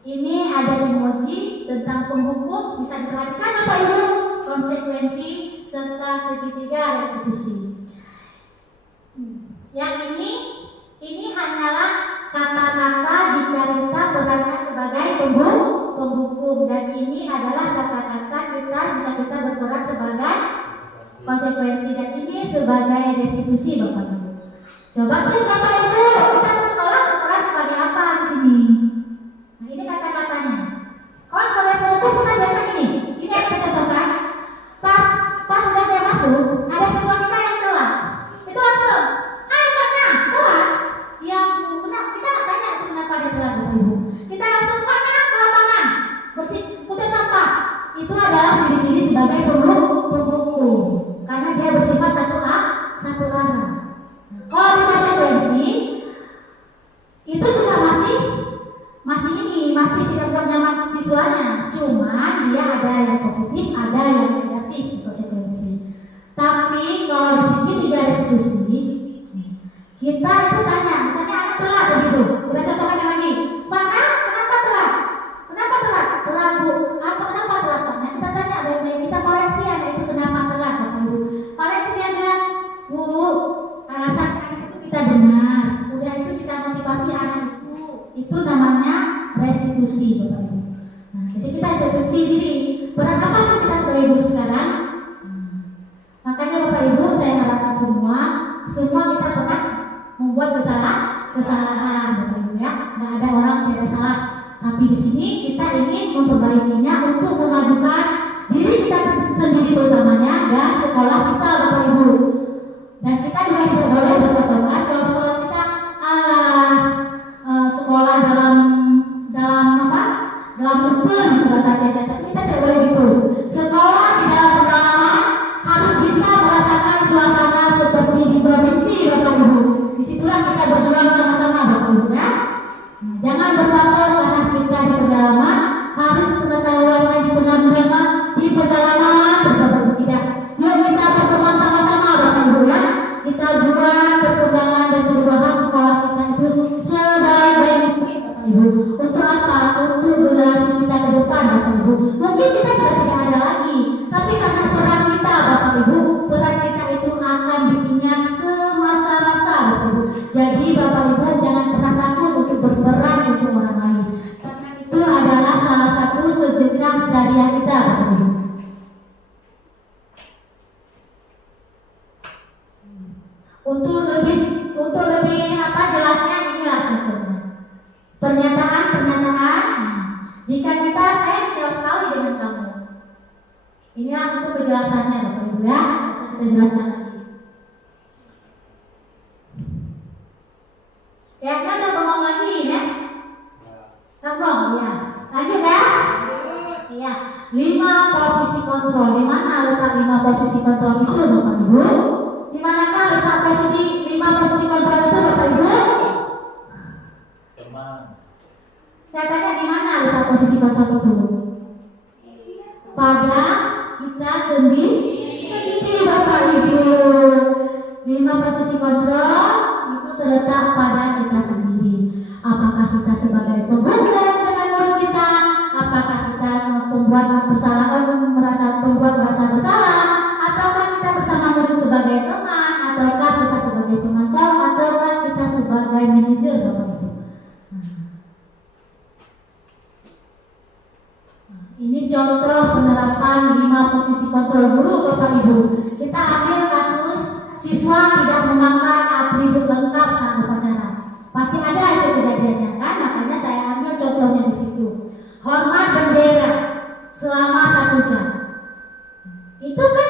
Ini ada emoji tentang penghukum, bisa diperhatikan Bapak Ibu, konsekuensi serta segitiga restitusi. Yang ini hanyalah kata-kata jika kita berperan sebagai penghukum, dan ini adalah kata-kata kita jika kita berperan sebagai konsekuensi, dan ini sebagai restitusi, Bapak Ibu. Coba cek Bapak Ibu, kita di sekolah berperan sebagai apa di sini? Nah, ini kata-katanya. Kalau sebagai penghukum kita biasa ini yang kita contohkan. Pas sudah dia masuk, ada siswa kita yang telat. Itu langsung, hai Fana, telat. Yang kita nggak tanya itu kenapa dia telat, Bapak Ibu. Kita langsung, Fana ke lapangan, bersih, kutip sampah. Itu adalah ciri-ciri sebagai penghukum, karena dia bersifat satu arah. Kalau di konsekuensi, itu juga masih tidak buat nyaman siswanya, cuman dia ada yang positif, ada yang negatif di konsekuensi. Tapi kalau di sini tidak restitusi, kita itu tanya, misalnya anak telat begitu, kita contohkan lagi, Fana, kenapa telat? Telat Bu, kenapa telat Fana? Kita tanya, baik-baik, kita koreksi anak itu kenapa telat, Bapak Ibu. Paling itu dia bilang, Bu, alasan anak itu kita dengar, udah itu kita motivasi anak itu namanya restitusi, Bapak Ibu. Nah, jadi kita introspeksi diri, peran apa sih kita sebagai guru sekarang? Makanya Bapak Ibu, saya harapkan semua kita pernah membuat kesalahan, Bapak Ibu ya. Nggak ada orang yang tidak salah. Tapi di sini kita ingin memperbaikinya untuk memajukan diri kita sendiri terutamanya dan sekolah kita, Bapak Ibu. Dan kita juga tidak boleh berpotongan kalau sekolah kita sekolah dalam rukun saja, tapi kita tidak boleh gitu. Sekolah di dalam pengalaman harus bisa merasakan suasana seperti di provinsi, Bapak Ibu. Disitulah kita berjuang sama-sama, Bapak Ibu ya. Jangan berpatok karena kita di pedalaman, harus pengetahuannya di pedalaman bersama tidak. Yuk kita berkembang sama-sama, Bapak Ibu ya. Kita buat perkembangan dan Ibu. Untuk apa? Untuk generasi kita ke depan Bapak Ibu. Mungkin kita sudah tidak ada lagi, tapi karena peran kita Bapak Ibu, peran kita itu akan diingat semasa-masa Bapak Ibu. Jadi Bapak Ibu jangan pernah takut untuk berperan untuk orang lain, karena itu adalah salah satu sejenak jariah kita Bapak Ibu. Untuk lebih apa jelasnya inilah contohnya. Pernyataan. Jika saya kecewa sekali dengan kamu. Inilah untuk kejelasannya Bapak Ibu ya. Bisa kita jelaskan lagi. Kayaknya udah ngomong lagi ya. Ngomong ya. Lanjut ya. Iya. 5 posisi kontrol. Di mana letak 5 posisi kontrol itu Bapak Ibu? Di manakah letak 5 posisi kontrol itu Bapak Ibu? Saya tanya di mana letak posisi kontrol itu? Pada kita sendiri Bapak Ibu. 5 posisi kontrol itu terletak pada kita sendiri. Apakah kita sebagai pengguna dengan murid kita? Apakah kita pembuat merasa bersalah? Ataukah kita bersama murid sebagai teman? Ataukah kita sebagai pemantau? Ataukah kita sebagai manajer Bapak Ibu? Ini contoh penerapan 5 posisi kontrol guru Bapak Ibu. Kita ambil kasus siswa tidak memakai atribut lengkap saat upacara. Pasti ada itu kejadiannya kan? Makanya saya ambil contohnya di situ. Hormat bendera selama 1 jam. Itu kan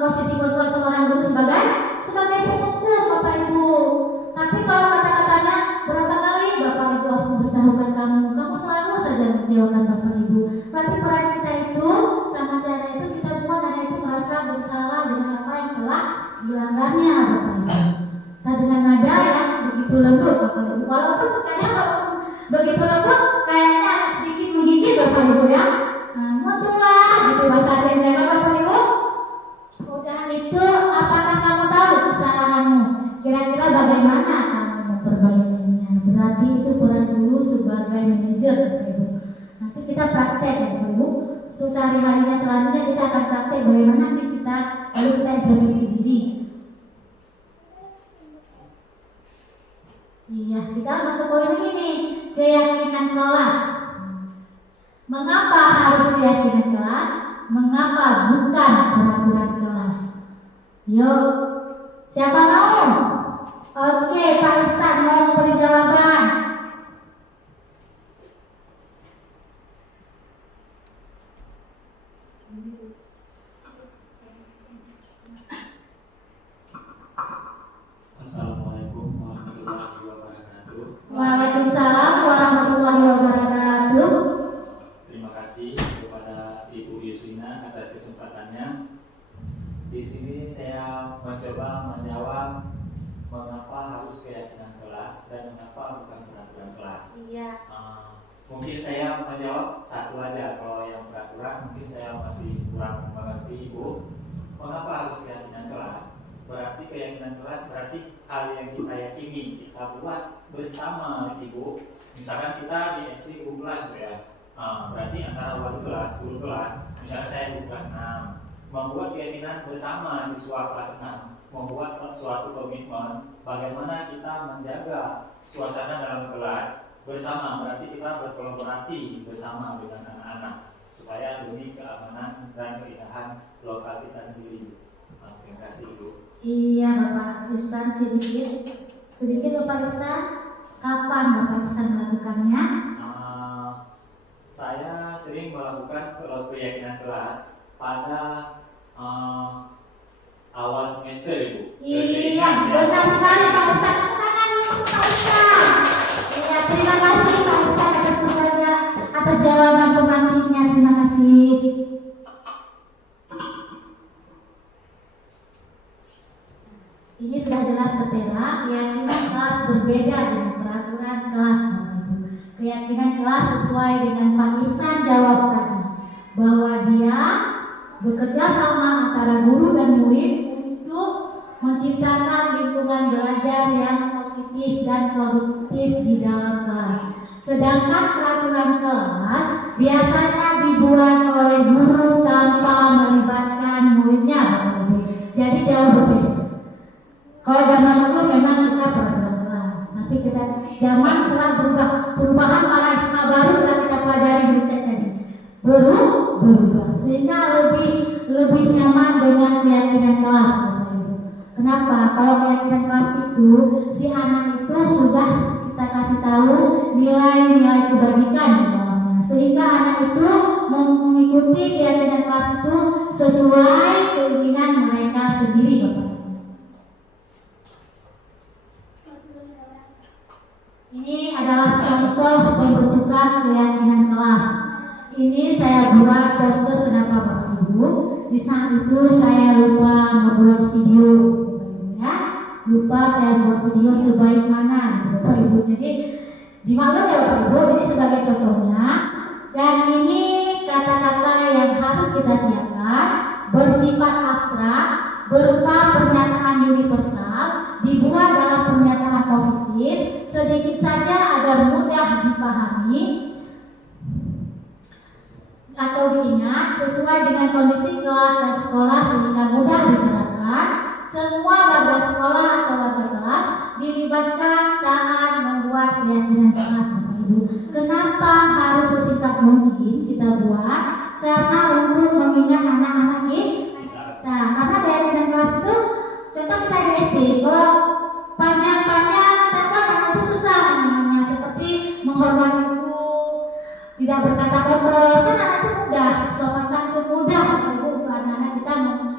posisi kontrol seorang guru sebagai pemukul Bapak Ibu. Tapi kalau kata-katanya berapa kali Bapak Ibu harus memberitahukan kamu selalu saja mengecewakan Bapak Ibu. Berarti peran kita itu sama saya itu kita buat anak itu merasa bersalah dengan apa yang telah dilanggarnya Bapak Ibu. Nah, dengan nada yang begitu lembut Bapak Ibu. Walaupun begitu lembut kayaknya ada sedikit menggigit Bapak Ibu ya. Mutulah gitu bahasa Acehnya Bapak Ibu. Udah itu apakah kamu tahu kesalahanmu? Kira-kira bagaimana kamu memperbaikinya? Berarti itu peran guru sebagai manajer Bapak Ibu. Nanti kita praktek Bapak Ibu. Untuk sehari-harinya selanjutnya kita akan praktek bagaimana sih kita introspeksi diri. Iya, kita masuk poin ini, keyakinan kelas. Mengapa harus keyakinan kelas? Mengapa bukan peraturan kelas? Yuk, siapa mau? Oke, Pak Ihsan mau memberi jawaban. Assalamualaikum warahmatullahi wabarakatuh. Waalaikumsalam warahmatullahi wabarakatuh. Terima kasih kepada Ibu Yusrina atas kesempatannya. Di sini saya mencoba menjawab mengapa harus keyakinan kelas dan mengapa bukan peraturan kelas. Iya. Mungkin saya menjawab satu aja. Kalau yang peraturan mungkin saya masih kurang mengerti Ibu. Mengapa harus keyakinan kelas? Berarti keyakinan kelas berarti hal yang kita yakini kita buat bersama Ibu. Misalkan kita di SD guru kelas ya. Berarti antara wali kelas, guru kelas, misalnya saya guru kelas 6, membuat keyakinan bersama siswa kelas 6, membuat suatu komitmen bagaimana kita menjaga suasana dalam kelas bersama. Berarti kita berkolaborasi bersama dengan anak-anak supaya demi keamanan dan keindahan lokal kita sendiri. Terima kasih Ibu. Iya Bapak Ihsan, sedikit Bapak Ihsan, kapan Bapak Ihsan melakukannya? Saya sering melakukan keyakinan kelas pada awal semester Ibu. Iya, benar sekali Pak Ihsan. Tangan untuk Pak Ihsan. Iya, terima kasih Pak Ihsan atas jawaban pembantunya. Terima kasih. Ini sudah jelas tertera, keyakinan kelas berbeda dengan peraturan kelas Bapak Ibu. Keyakinan kelas sesuai dengan Pak Ihsan jawab tadi, bahwa dia bekerja sama antara guru dan murid untuk menciptakan lingkungan belajar yang positif dan produktif di dalam kelas. Sedangkan peraturan kelas biasanya dibuat oleh guru tanpa melibatkan muridnya, Bapak Ibu. Jadi jauh berbeda. Kalau zaman dulu memang kita peraturan kelas, tapi kita zaman telah berubah. Perubahan paradigma baru yang kita pelajari di set tadi berubah, sehingga lebih nyaman dengan keyakinan kelas, Bapak Ibu. Kenapa? Kalau keyakinan kelas itu si anak itu sudah kita kasih tahu nilai-nilai kebajikan di dalamnya, sehingga anak itu mengikuti keyakinan kelas itu sesuai keinginan mereka sendiri, Bapak. Ini adalah contoh pembentukan keyakinan kelas. Ini saya buat poster, kenapa Bapak Ibu? Di saat itu saya lupa membuat video, ya. Lupa saya buat video sebaik mana, Bapak Ibu. Jadi dimaklum ya Bapak Ibu, ini sebagai contohnya. Dan ini kata-kata yang harus kita siapkan bersifat abstrak, berupa pernyataan universal, dibuat dalam pernyataan positif, sedikit saja agar mudah dipahami atau diingat sesuai dengan kondisi kelas dan sekolah sehingga mudah diterapkan. Semua warga sekolah atau warga kelas dilibatkan saat membuat keyakinan kelas, Bapak Ibu. Kenapa harus sesingkat mungkin kita buat? Karena untuk mengingat anak-anak kita. Karena keyakinan kelas itu, contoh kita di SD, kalau panjang-panjang tempat anak itu susah mengingatnya, seperti menghormati guru, tidak berkata kotor, kan anak itu mudah, sopan santun mudah untuk anak-anak kita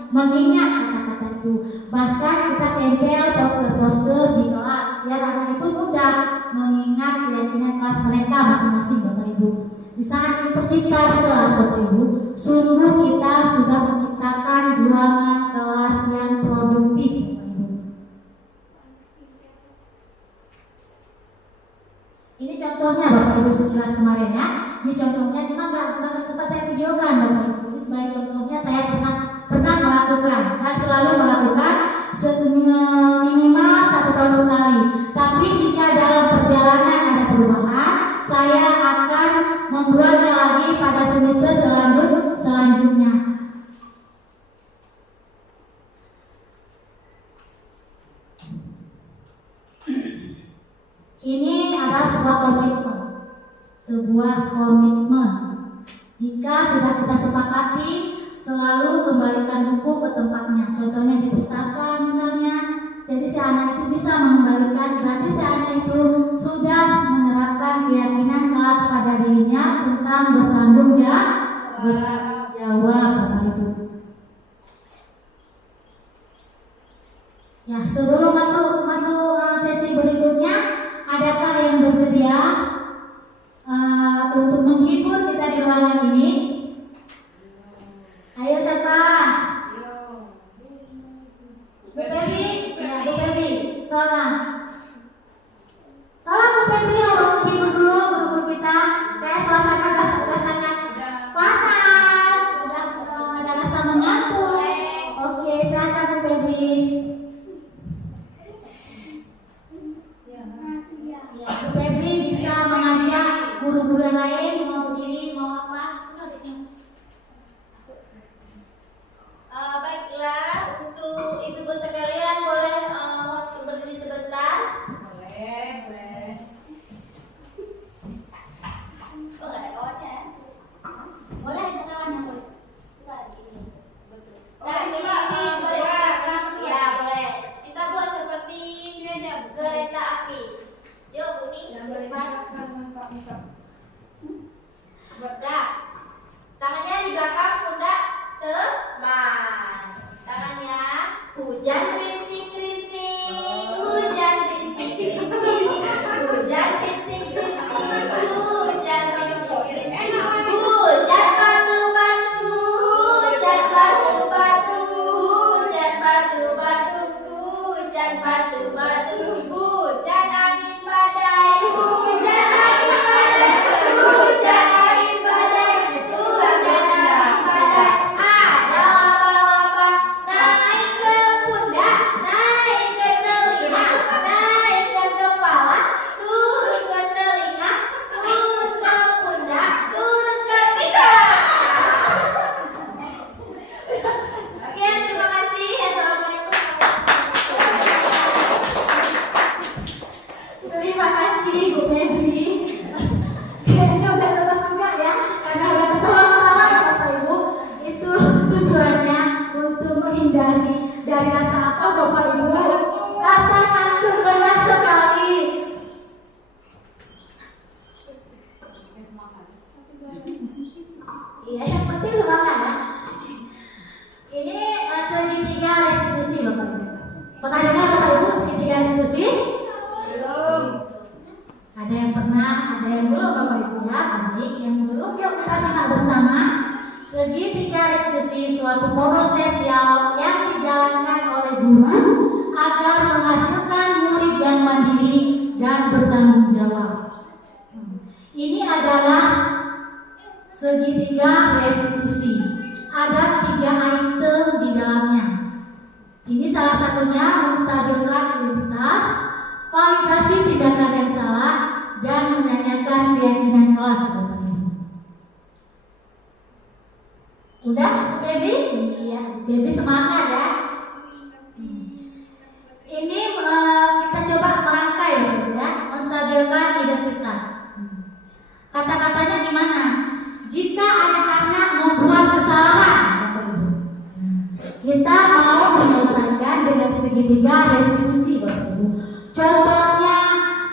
mengingat kata-kata itu. Bahkan kita tempel poster-poster di kelas biar anak itu mudah mengingat keyakinan kelas mereka masing-masing, Bapak Ibu. Di saat ini tercipta kelas, Bapak Ibu, sungguh kita sudah menciptakan ruangan kelas yang produktif, Bapak Ibu. Ini contohnya Bapak Ibu sekilas kemarin ya. Ini contohnya, cuma nggak sempat saya videokan Bapak Ibu. Ini sebagai contohnya saya pernah melakukan dan selalu melakukan minimal 1 tahun sekali. Tapi jika dalam perjalanan ada perubahan, saya akan membuatnya lagi pada semester selanjutnya. Ini adalah sebuah komitmen. Jika sudah kita sepakati, selalu kembalikan buku ke tempatnya. Contohnya di pustaka misalnya. Jadi si anak itu bisa mengembalikan, berarti si anak itu sudah menerapkan keyakinan kelas pada dirinya tentang bertanggung jawab, Bapak Ibu. Ya, sebelum masuk sesi berikutnya, adakah yang bersedia untuk menghibur kita di ruangan ini? Ayo siapa? Bu Febri, ya Bu Febri, tolong Bu Febri menghibur dulu guru-guru kita. Kayak suasana udah sangat panas, udah ada rasa mengantuk. Oke, silakan Bu Febri. Ya, Bu Febri bisa mengajak guru-guru yang lain mau berdiri, mau apa? Baiklah, untuk ibu-ibu sekalian boleh untuk berdiri sebentar. Boleh. Oh, nggak ada kawannya. Boleh ada kawannya, boleh. Enggak, gini. Betul. Oh, Nah, ini, coba boleh buat. silakan. Ya, boleh. Kita buat seperti kereta api. Yuk, Buni. Yang boleh Depan. Dah. Tangannya di belakang pundak teman. Tangannya hujan rintik-rintik, hujan rintik-rintik, hujan rintik-rintik, hujan rintik-rintik, hujan batu-batu, hujan batu-batu, hujan batu-batu, hujan batu-batu, hujan angin badai, hujan angin badai. baik yang belum yuk kita simak bersama. Segitiga restitusi suatu proses dialog yang dijalankan oleh guru agar menghasilkan murid yang mandiri dan bertanggung jawab. Ini adalah segitiga restitusi. Ada 3 item di dalamnya. Ini salah satunya menstabilkan identitas, validasi tindakan yang salah, dan menanyakan keyakinan kelas. Udah, baby? Iya, baby semangat ya. Ini kita coba merangkai ya, menstabilkan identitas. Kata-katanya gimana? Jika anak-anak membuat kesalahan, kita mau menyelesaikan dengan segitiga restitusi, Bapak Ibu. Contohnya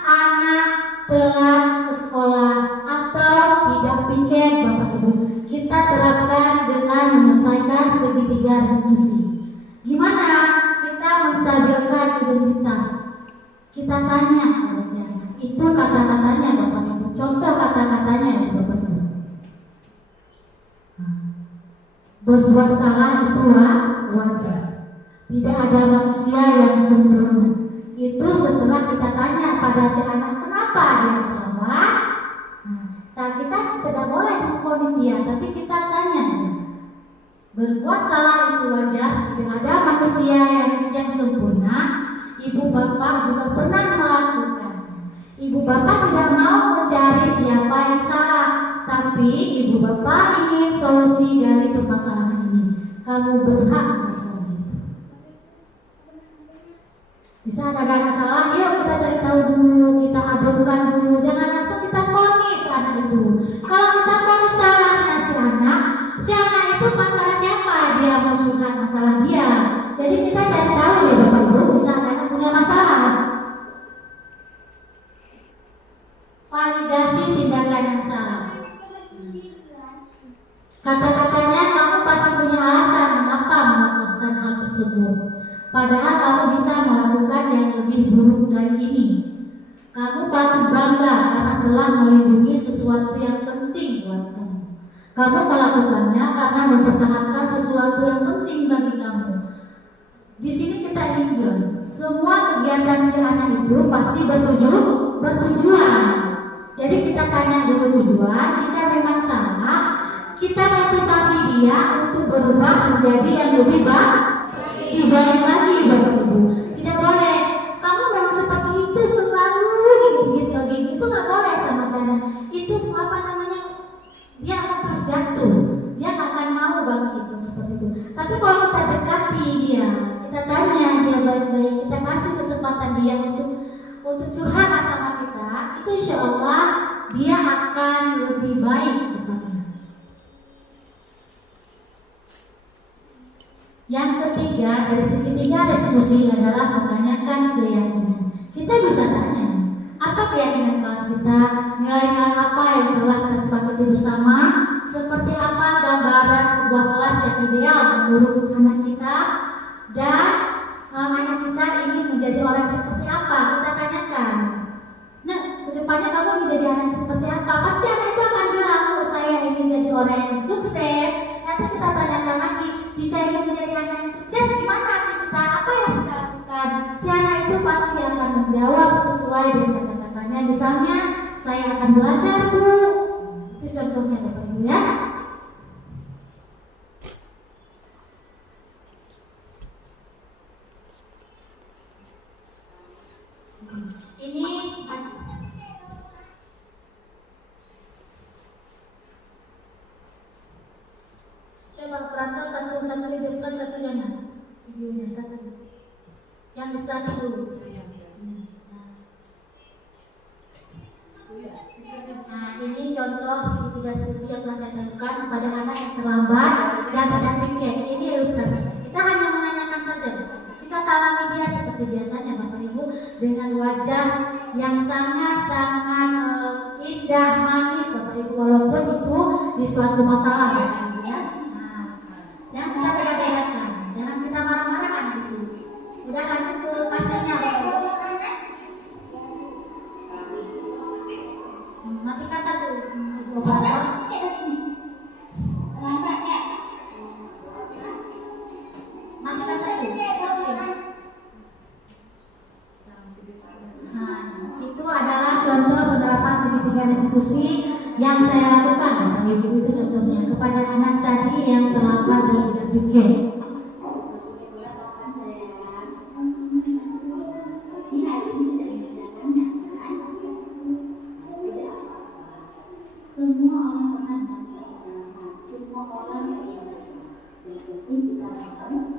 anak telat ke sekolah atau tidak piket, Bapak Ibu. Kita terapkan dengan menyelesaikan segitiga restitusi. Gimana kita menstabilkan identitas? Kita tanya pada siapa? Itu kata-katanya, Bapak Ibu. Contoh kata-katanya ya, Bapak Ibu. Berbuat salah itu wajar. Tidak ada manusia yang sempurna. Itu setelah kita tanya pada si anak kenapa dia terlambat. Kita tidak boleh memvonis dia, tapi kita tanya. Berbuat salah itu wajar. Tidak ada manusia yang sempurna. Ibu bapak juga pernah melakukan. Ibu bapak tidak mau mencari siapa yang salah, tapi ibu bapak ingin solusi dari permasalahan ini. Kamu berhak merasa begitu. Di saat ada anak salah, yuk kita cari tahu dulu, kita adopkan dulu. Jangan langsung kita vonis anak itu. Kalau kita vonis salah si anak itu pada siapa dia menunjukkan masalah dia. Jadi kita cari tahu ya Bapak Ibu, bisa anak punya masalah. Validasi tindakan yang salah. Kata-katanya kamu pasti punya alasan mengapa melakukan hal tersebut. Padahal kamu bisa melakukan yang lebih buruk dari ini. Kamu patut bangga karena telah melindungi sesuatu yang penting buat kamu. Kamu melakukannya karena mempertahankan sesuatu yang penting bagi kamu. Di sini kita ingin bilang, semua kegiatan si anak itu pasti bertujuan. Jadi kita tanya dulu tujuan, jika memang salah, kita motivasi dia untuk berubah menjadi yang lebih baik lagi, Bapak Ibu. Tidak boleh, kamu memang seperti itu selalu gitu lagi. Itu nggak boleh sama saya. Itu dia akan terus jatuh. Dia nggak akan mau bangkit seperti itu. Tapi kalau kita dekati dia, kita tanya dia baik-baik, kita kasih kesempatan dia untuk curhat sama kita, itu insya Allah dia akan lebih baik depannya. Yang ketiga dari segitiga restitusi adalah menanyakan keyakinan. Kita bisa tanya, apa keyakinan kelas kita, nilai-nilai apa yang telah kita sepakati bersama, seperti apa gambaran sebuah kelas yang ideal menurut anak kita, dan anak kita ingin menjadi orang seperti apa, kita tanyakan. Nah, kedepannya kamu menjadi anak seperti apa? Pasti anak itu akan bilang, oh saya ingin jadi orang yang sukses. Nanti kita tanyakan lagi, jika ingin menjadi anak yang sukses, gimana sih kita? Apa yang sudah lakukan? Si anak itu pasti akan menjawab sesuai dengan kata-katanya. Misalnya, saya akan belajar Bu. Itu contohnya Bapak Ibu ya. Ini coba perantau satu hidupkan, satu jangan. Videonya satu. Yang ilustrasi dulu. Nah, ini contoh segitiga restitusi yang telah saya tentukan pada anak yang terlambat dan tidak piket. Ini ilustrasi. Kita hanya menanyakan saja. Kita salami dia seperti biasanya Bapak Ibu dengan wajah yang sangat-sangat indah, manis Bapak Ibu, walaupun itu di suatu masalah Bapak Ibu ya. Yang kita beda-bedakan, jangan kita marah-marah anak itu. Udah lanjut ke kasusnya Bapak Ibu. Matikan satu. Beberapa Maka satu. Nah, itu adalah contoh penerapan segitiga restitusi yang saya lakukan. Bapak Ibu, itu contohnya kepada anak tadi yang terlambat dalam berpikir. Semua orang pernah melakukan kesalahan. Semua orang yang penting kita tahu.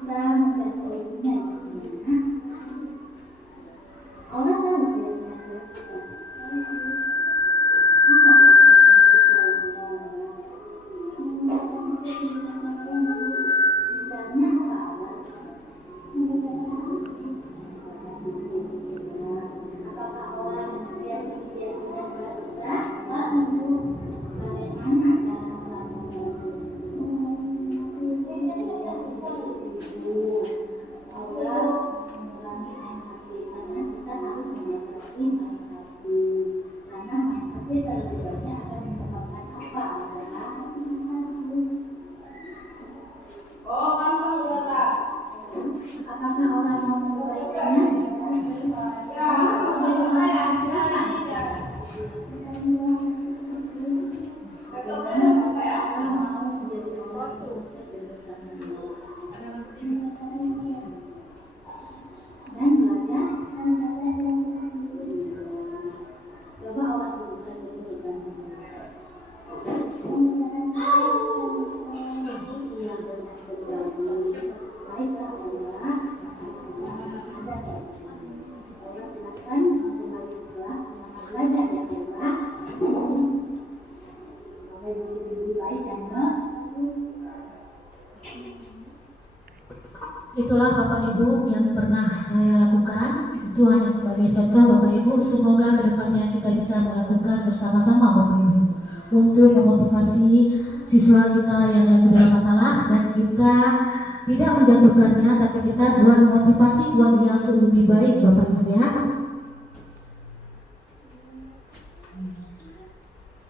Kita membuat solusinya orang tahu dia apa misalnya apakah orang yang dia tidak bekerja bagaimana cara Itulah Bapak Ibu yang pernah saya lakukan. Itu hanya sebagai contoh Bapak Ibu. Semoga kedepannya kita bisa melakukan bersama-sama Bapak Ibu untuk memotivasi siswa kita yang lagi dalam masalah, dan kita tidak menjatuhkannya, tapi kita buat motivasi buat dia untuk lebih baik Bapak Ibu ya.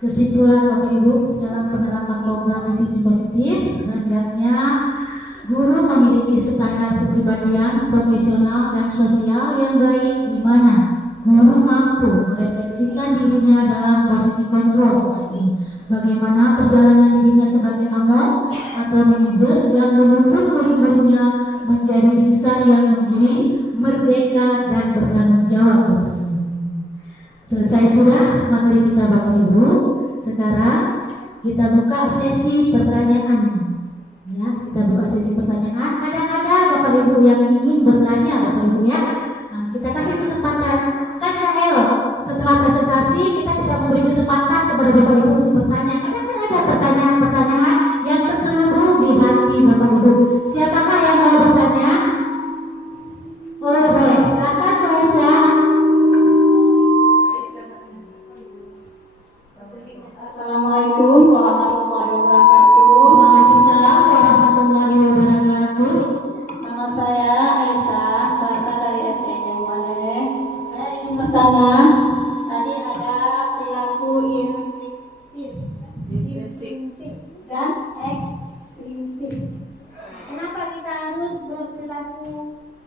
Kesimpulan Bapak Ibu dalam penerapan program disiplin positif, hendaknya guru memiliki standar kepribadian, profesional, dan sosial yang baik, di mana guru mampu merefleksikan dirinya dalam posisi kontrol saat ini. Bagaimana perjalanan dirinya sebagai among atau manajer yang menuntut murid-muridnya menjadi insan yang mandiri, merdeka, dan bertanggung jawab. Selesai sudah materi kita Bapak Ibu. Sekarang kita buka sesi pertanyaan. Ya, kita buka sesi pertanyaan. Ada Bapak Ibu yang ingin bertanya Bapak Ibu ya. Nah, kita kasih kesempatan. Tanya setelah presentasi kita tidak memberi kesempatan kepada Bapak Ibu untuk bertanya. Karena ada pertanyaan-pertanyaan yang terselubung di hati Bapak Ibu. Siapakah yang mau bertanya? Oh boleh, silakan Mbak Aisyah. Assalamualaikum warahmatullahi wabarakatuh. Waalaikumsalam warahmatullahi wabarakatuh. Nama saya Aisyah, berasal dari SD Jauhane. Saya ingin bertanya, tadi ada perilaku intrinsik dan ekstrinsik. Kenapa kita harus berperilaku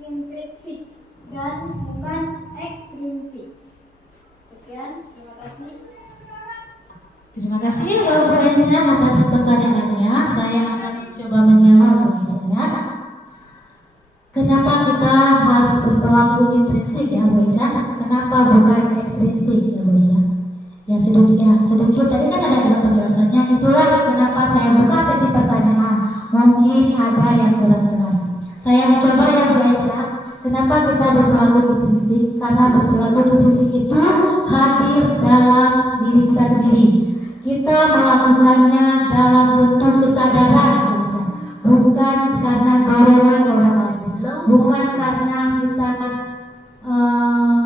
intrinsik dan bukan ekstrinsik? Sekian, terima kasih. Terima kasih Bapak Aisyah atas pertanyaannya. Saya akan coba menjawab Bapak Aisyah. Kenapa kita harus berperilaku intrinsik ya Bu Aisyah? Kenapa bukan ekstrinsik ya Bu Aisyah? Ya sedikit tadi kan ada penjelasannya. Itulah kenapa saya buka sesi pertanyaan. Mungkin ada yang kurang jelas. Saya mencoba ya Bu Aisyah. Kenapa kita berperilaku intrinsik? Karena berperilaku intrinsik itu hadir dalam kita melakukannya dalam bentuk kesadaran, bukan karena dorongan orang lain, bukan karena kita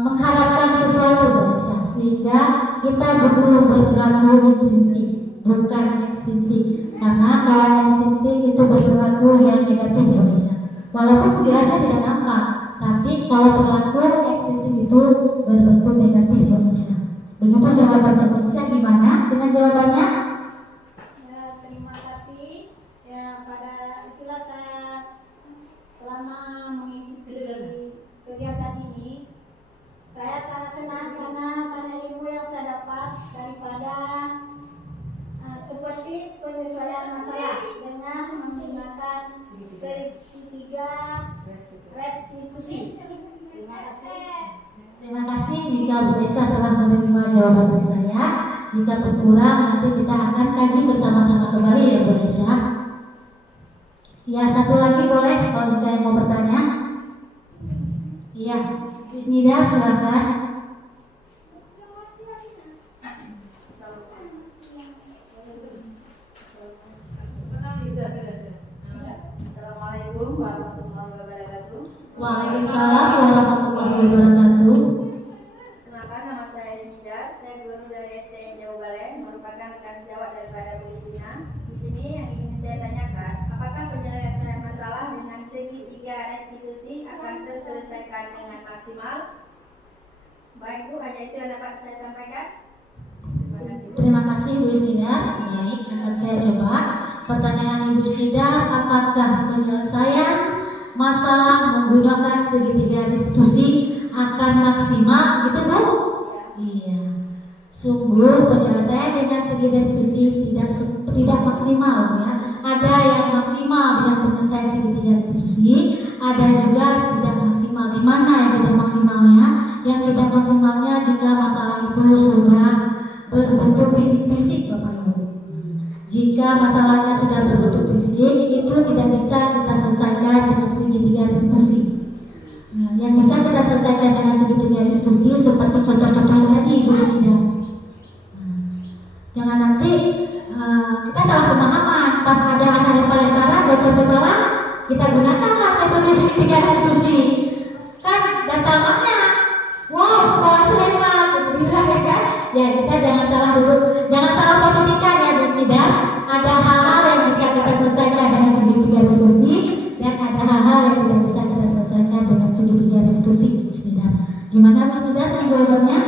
mengharapkan sesuatu, sehingga kita betul berperilaku intrinsik, bukan ekstrinsik. Karena kalau ekstrinsik itu berperilaku yang negatif, walaupun sekiranya tidak nampak, tapi kalau perilaku ekstrinsik itu berbentuk negatif, Begitu jawabannya, Bisa gimana dengan jawabannya? Ya, terima kasih. Ya, pada itulah saya selama mengikuti kegiatan ini, saya sangat senang karena banyak ilmu yang saya dapat daripada seperti penyesuaian masalah dengan menggunakan segitiga restitusi. Terima kasih. Terima kasih jika Bu Esa telah menerima jawaban dari saya. Jika berkurang nanti kita akan kaji bersama-sama kembali ya Bu Esa. Ya, satu lagi boleh kalau jika yang mau bertanya. Iya, Bisnida silakan. Assalamualaikum warahmatullahi wabarakatuh. Waalaikumsalam warahmatullahi wabarakatuh. Kenalkan, nama saya Yusnida. Saya guru dari STN Jawa Balen, merupakan rekan sejawat daripada Bu Ismina. Di sini yang ingin saya tanyakan, apakah penyelesaian masalah dengan segitiga restitusi akan terselesaikan dengan maksimal? Baik Bu, hanya itu yang dapat saya sampaikan. Terima kasih. Terima kasih Bu Isnida. Baik, akan saya coba. Pertanyaan Ibu Isnida, apakah penyelesaian masalah menggunakan segitiga restitusi akan maksimal, gitu Bu? Iya. Sungguh penyelesaian dengan segitiga restitusi tidak maksimal ya. Ada yang maksimal dengan penyelesaian segitiga restitusi, ada juga tidak maksimal. Di mana yang tidak maksimalnya? Yang tidak maksimalnya jika masalah itu sudah berbentuk fisik Bapak Ibu. Jika masalahnya sudah berbentuk fisik, itu tidak bisa kita selesaikan dengan segitiga restitusi. Nah, yang bisa kita selesaikan dengan segitiga restitusi seperti contoh-contoh yang tadi Ibu sudah. Jangan nanti kita salah pemahaman. Pas ada anak yang lempar-lemparan, bocor di bawah, kita gunakanlah metode segitiga restitusi. Kan datangannya, wow sekolah itu hebat, ya kan? Ya kita jangan salah dulu, jangan salah posisikan ya Bu Isnida. Ada hal-hal yang bisa kita selesaikan dengan segitiga restitusi dan ada hal-hal yang tidak bisa kita selesaikan dengan segitiga restitusi Bu Isnida. Gimana Bu Isnida dengan jawabannya?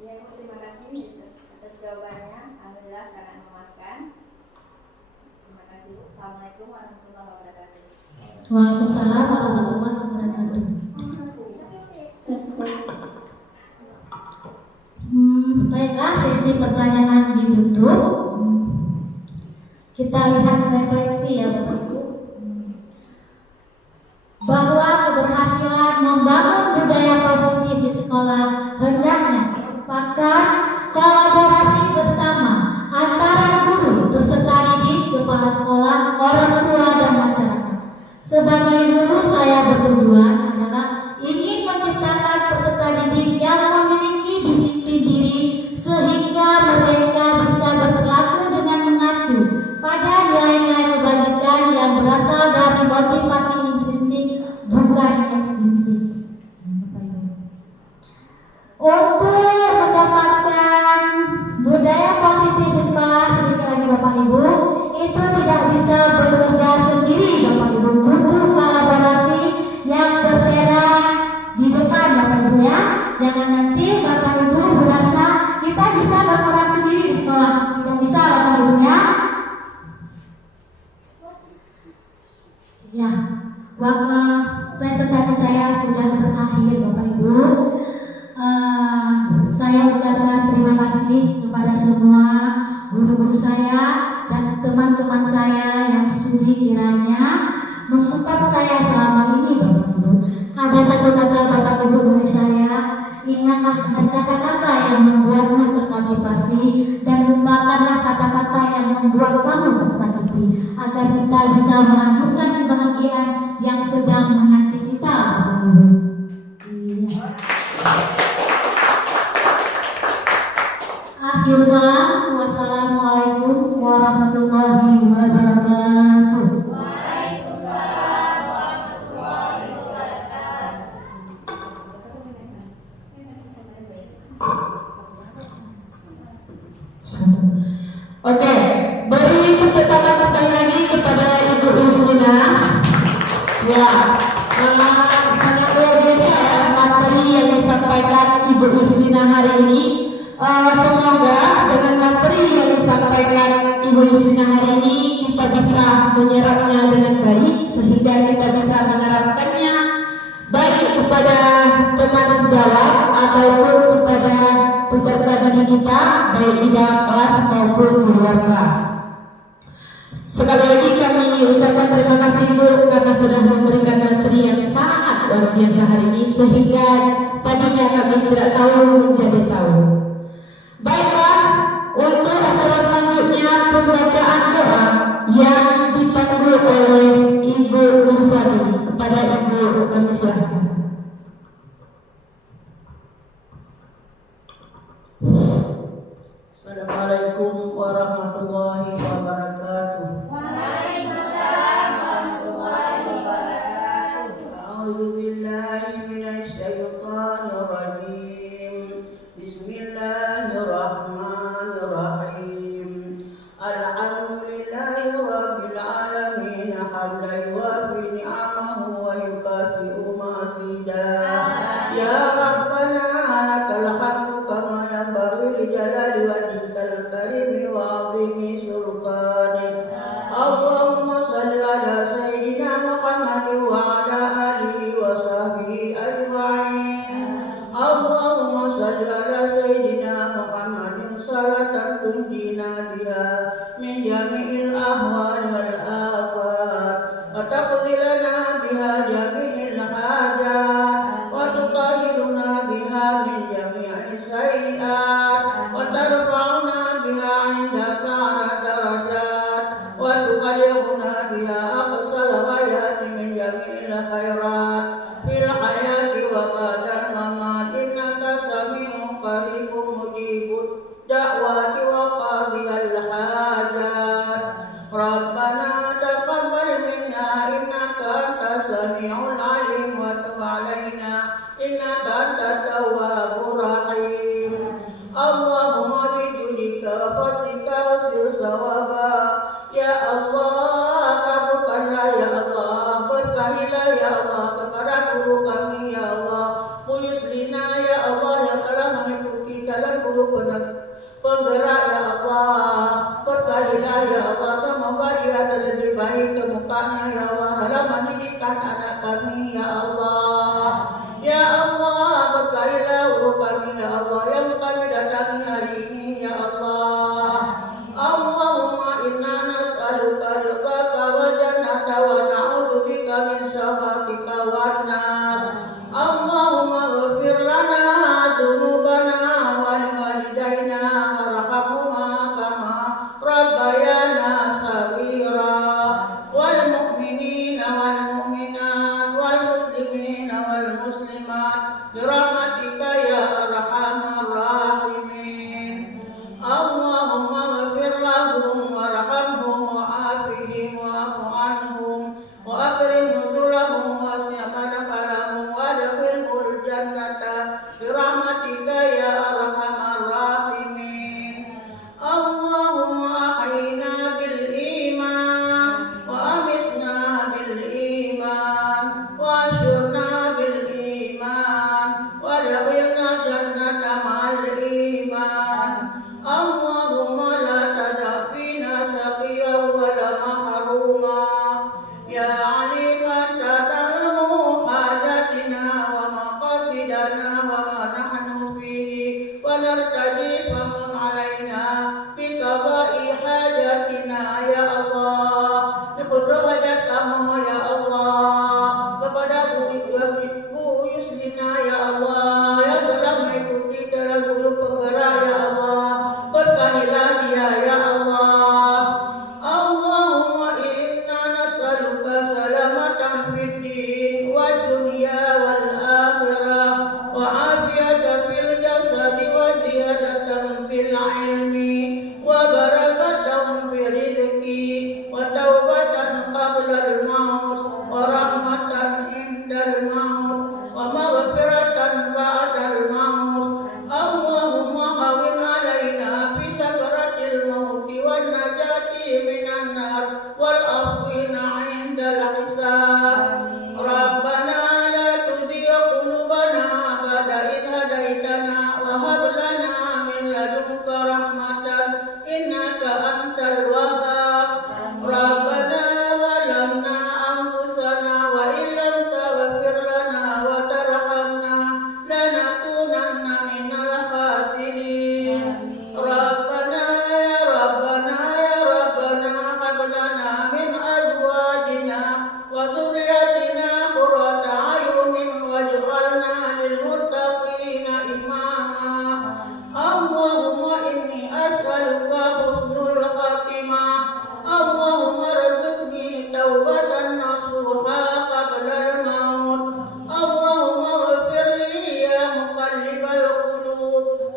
Ya Bu, terima kasih atas jawabannya. Alhamdulillah sangat memuaskan. Terima kasih Bu. Assalamualaikum warahmatullahi wabarakatuh. Waalaikumsalam warahmatullahi wabarakatuh. Baiklah, sesi pertanyaan ditutup. Kita lihat refleksi ya Bapak Ibu, bahwa keberhasilan membangun budaya positif di sekolah hendaknya merupakan kolaborasi bersama antara guru, peserta didik, kepala sekolah, orang tua dan masyarakat. Sebagai guru, saya bertujuan adalah ingin menciptakan peserta didik yang memiliki disiplin diri sehingga mereka bisa berperilaku dengan mengacu pada nilai-nilai kebajikan yang berasal dari motivasi intrinsik bukan ekstrinsik. Untuk mendapatkan budaya positif di sekolah, sedikit lagi Bapak Ibu, itu tidak bisa bekerja sendiri Bapak Ibu, butuh kolaborasi yang berperan di depan Bapak Ibu ya. Jangan nanti Bapak Ibu merasa kita bisa berperan sendiri di sekolah, tidak bisa Bapak Ibu ya. Ya, waktu presentasi saya sudah berakhir Bapak Ibu. Saya ucapkan terima kasih kepada semua guru-guru saya dan teman-teman saya yang sudi kiranya mensupport saya selama ini Bapak Ibu. Ada satu kata Bapak Ibu dari saya, ingatlah kata-kata yang membuatmu termotivasi dan lupakanlah kata-kata yang membuat kamu tersakiti, agar kita bisa melanjutkan kebahagiaan yang sedang menanti kita Bapak Ibu. Iya. Akhir kalam, wassalamualaikum warahmatullahi wabarakatuh. Waalaikumsalam warahmatullahi wabarakatuh. Oke, beri tepuk tangan sekali lagi kepada Ibu Ruslinah. Ya, sangat luar biasa ya materi yang disampaikan Ibu Ruslinah hari ini. Semoga dengan materi yang disampaikan Ibu Ruslinah hari ini kita bisa menyerapnya dengan baik sehingga kita bisa menerapkannya baik kepada teman sejawat ataupun kepada peserta didik kita baik di dalam kelas maupun di luar kelas. Sekali lagi kami ucapkan terima kasih Ibu karena sudah memberikan materi yang sangat luar biasa hari ini sehingga tadinya kami tidak tahu menjadi tahu. Baiklah, untuk acara selanjutnya pembacaan doa yang dipandu oleh Ibu Nurfati kepada Ibu kami silakan. Assalamualaikum warahmatullahi wabarakatuh. Waalaikumsalam warahmatullahi wabarakatuh. A'udzu billahi minasy syaithanir rajim. Bismillahirrahmanirrahim. Alhamdulillahi rabbil alamin hamdan yuwafi ni'amahu wa yukafi'u mazidah. Ya Rabbana lakal hamdu kama yanbaghi li jalali wajhikal karimi wa 'azimi sultanik. Allahumma shalli ala sayyidina Muhammadin wa ala alihi wa sahbihi ajma'in. Allahumma shalli ala sayyidina Muhammadin salatan tunjina biha min jami'il ahwal wal afat wa taqdi lana biha jami'il hajat wa tutahhiruna biha min jami'is sayyi'at wa tarfa'una biha 'indaka 'ala darajat wa tuballighuna biha aqsal ghayati min jami'il khairat fil hayati wa ba'dal mamat innaka sami'un qaribun mujibud da'wati wa qadiyal hajat. Rabbana taqabbal minna innaka antas sami'ul 'alim wa tub 'alaina innaka antat tawwabur rahim. Allahumma bijudika wa fadlika usil sawaba. Ya Allah, kabulkanlah ya Allah, berkahilah ya Allah kepada guru kami ya Allah, Bu Yuslina ya Allah yang telah mengikuti jalan guru penggerak ya Allah, berkahilah ya Allah, semoga dia terlebih baik ke mukanya ya Allah dalam mendidikan anak kami ya Allah. Ya Allah, berkahilah guru kami ya Allah yang kami datangi hari ini ya Allah. Allahumma inna nas'aluka ridhaka wal jannata wa na'udzubika min sakhatika wan nar. Allahumma ighfir lana dzunubana wa liwalidayna warhamhuma kama rabbayana shaghira. Wal mu'minina wal mu'minat wal muslimina wal muslimat bi rahmatika ya arhamar rahimin. Allahumma ighfir lahum warhamhum wa'afihim wa'fu anhum wa akrim nuzulahum wa wasi' madkhalahum wa adkhilhum jannata bi rahmatika ya arhamar rahimin. Allahumma ahyina bil iman wa amitna bil iman wa asyurna bil iman wa adkhilna jannata ma'al iman. Allahumma la tada' fina saqiyan wa la mahruma. Ya alim anta ta'lamu hajatina wa maqasidana wa ma nahnu fihi wa nartaji famun alaina bi qada'i hajatina ya Allah. Sepenuh hajat kamu ya Allah kepada Bu Yuslina ya Allah yang telah mengikuti jalan guru penggerak ya Allah, berkahilah dia ya Allah. Allahumma inna nas'aluka salamatan fid din wa dunya wal akhirah wa afiyatan fil jasadi wa ziyadatan fil ilmi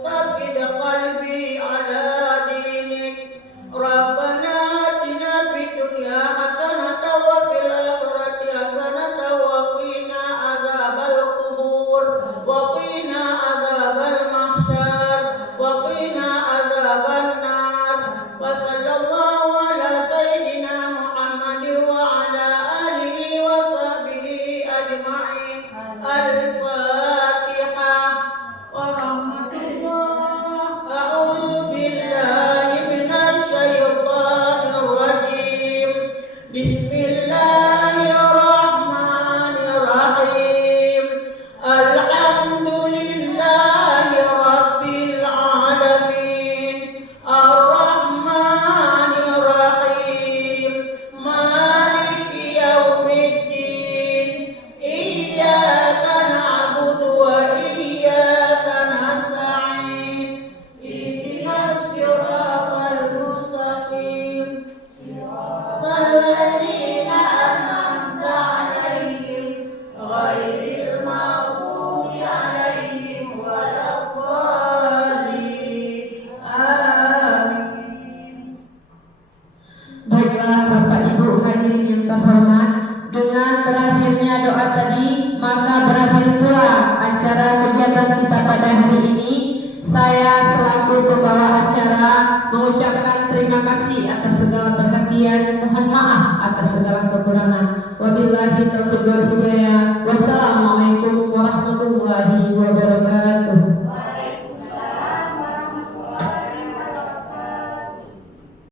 ثبت قلبي على دينك ربنا آتنا في الدنيا حسنة وفي الآخرة حسنة وقنا عذاب القبور وقنا عذاب المحشر وقنا عذاب النار وصلى الله على سيدنا محمد وعلى آله وصحبه أجمعين. الفاتحة. ورحمة الله. أعوذ بالله من الشيطان الرجيم. بسم الله الرحمن الرحيم. الحمد لله رب العالمين الرحمن الرحيم مالك يوم الدين إياك نعبد وإياك نستعين اهدنا الصراط المستقيم صراط الذين أنعمت عليهم غير المغضوب عليهم ولا الضالين. آمين. Baiklah Bapak Ibu hadirin yang terhormat, dengan berakhirnya doa tadi maka berakhir pula acara kegiatan kita pada hari ini. Saya selaku pembawa acara mengucapkan terima kasih atas segala perhatian, mohon maaf atas segala kekurangan. Wabillahi taufiq wal hidayah.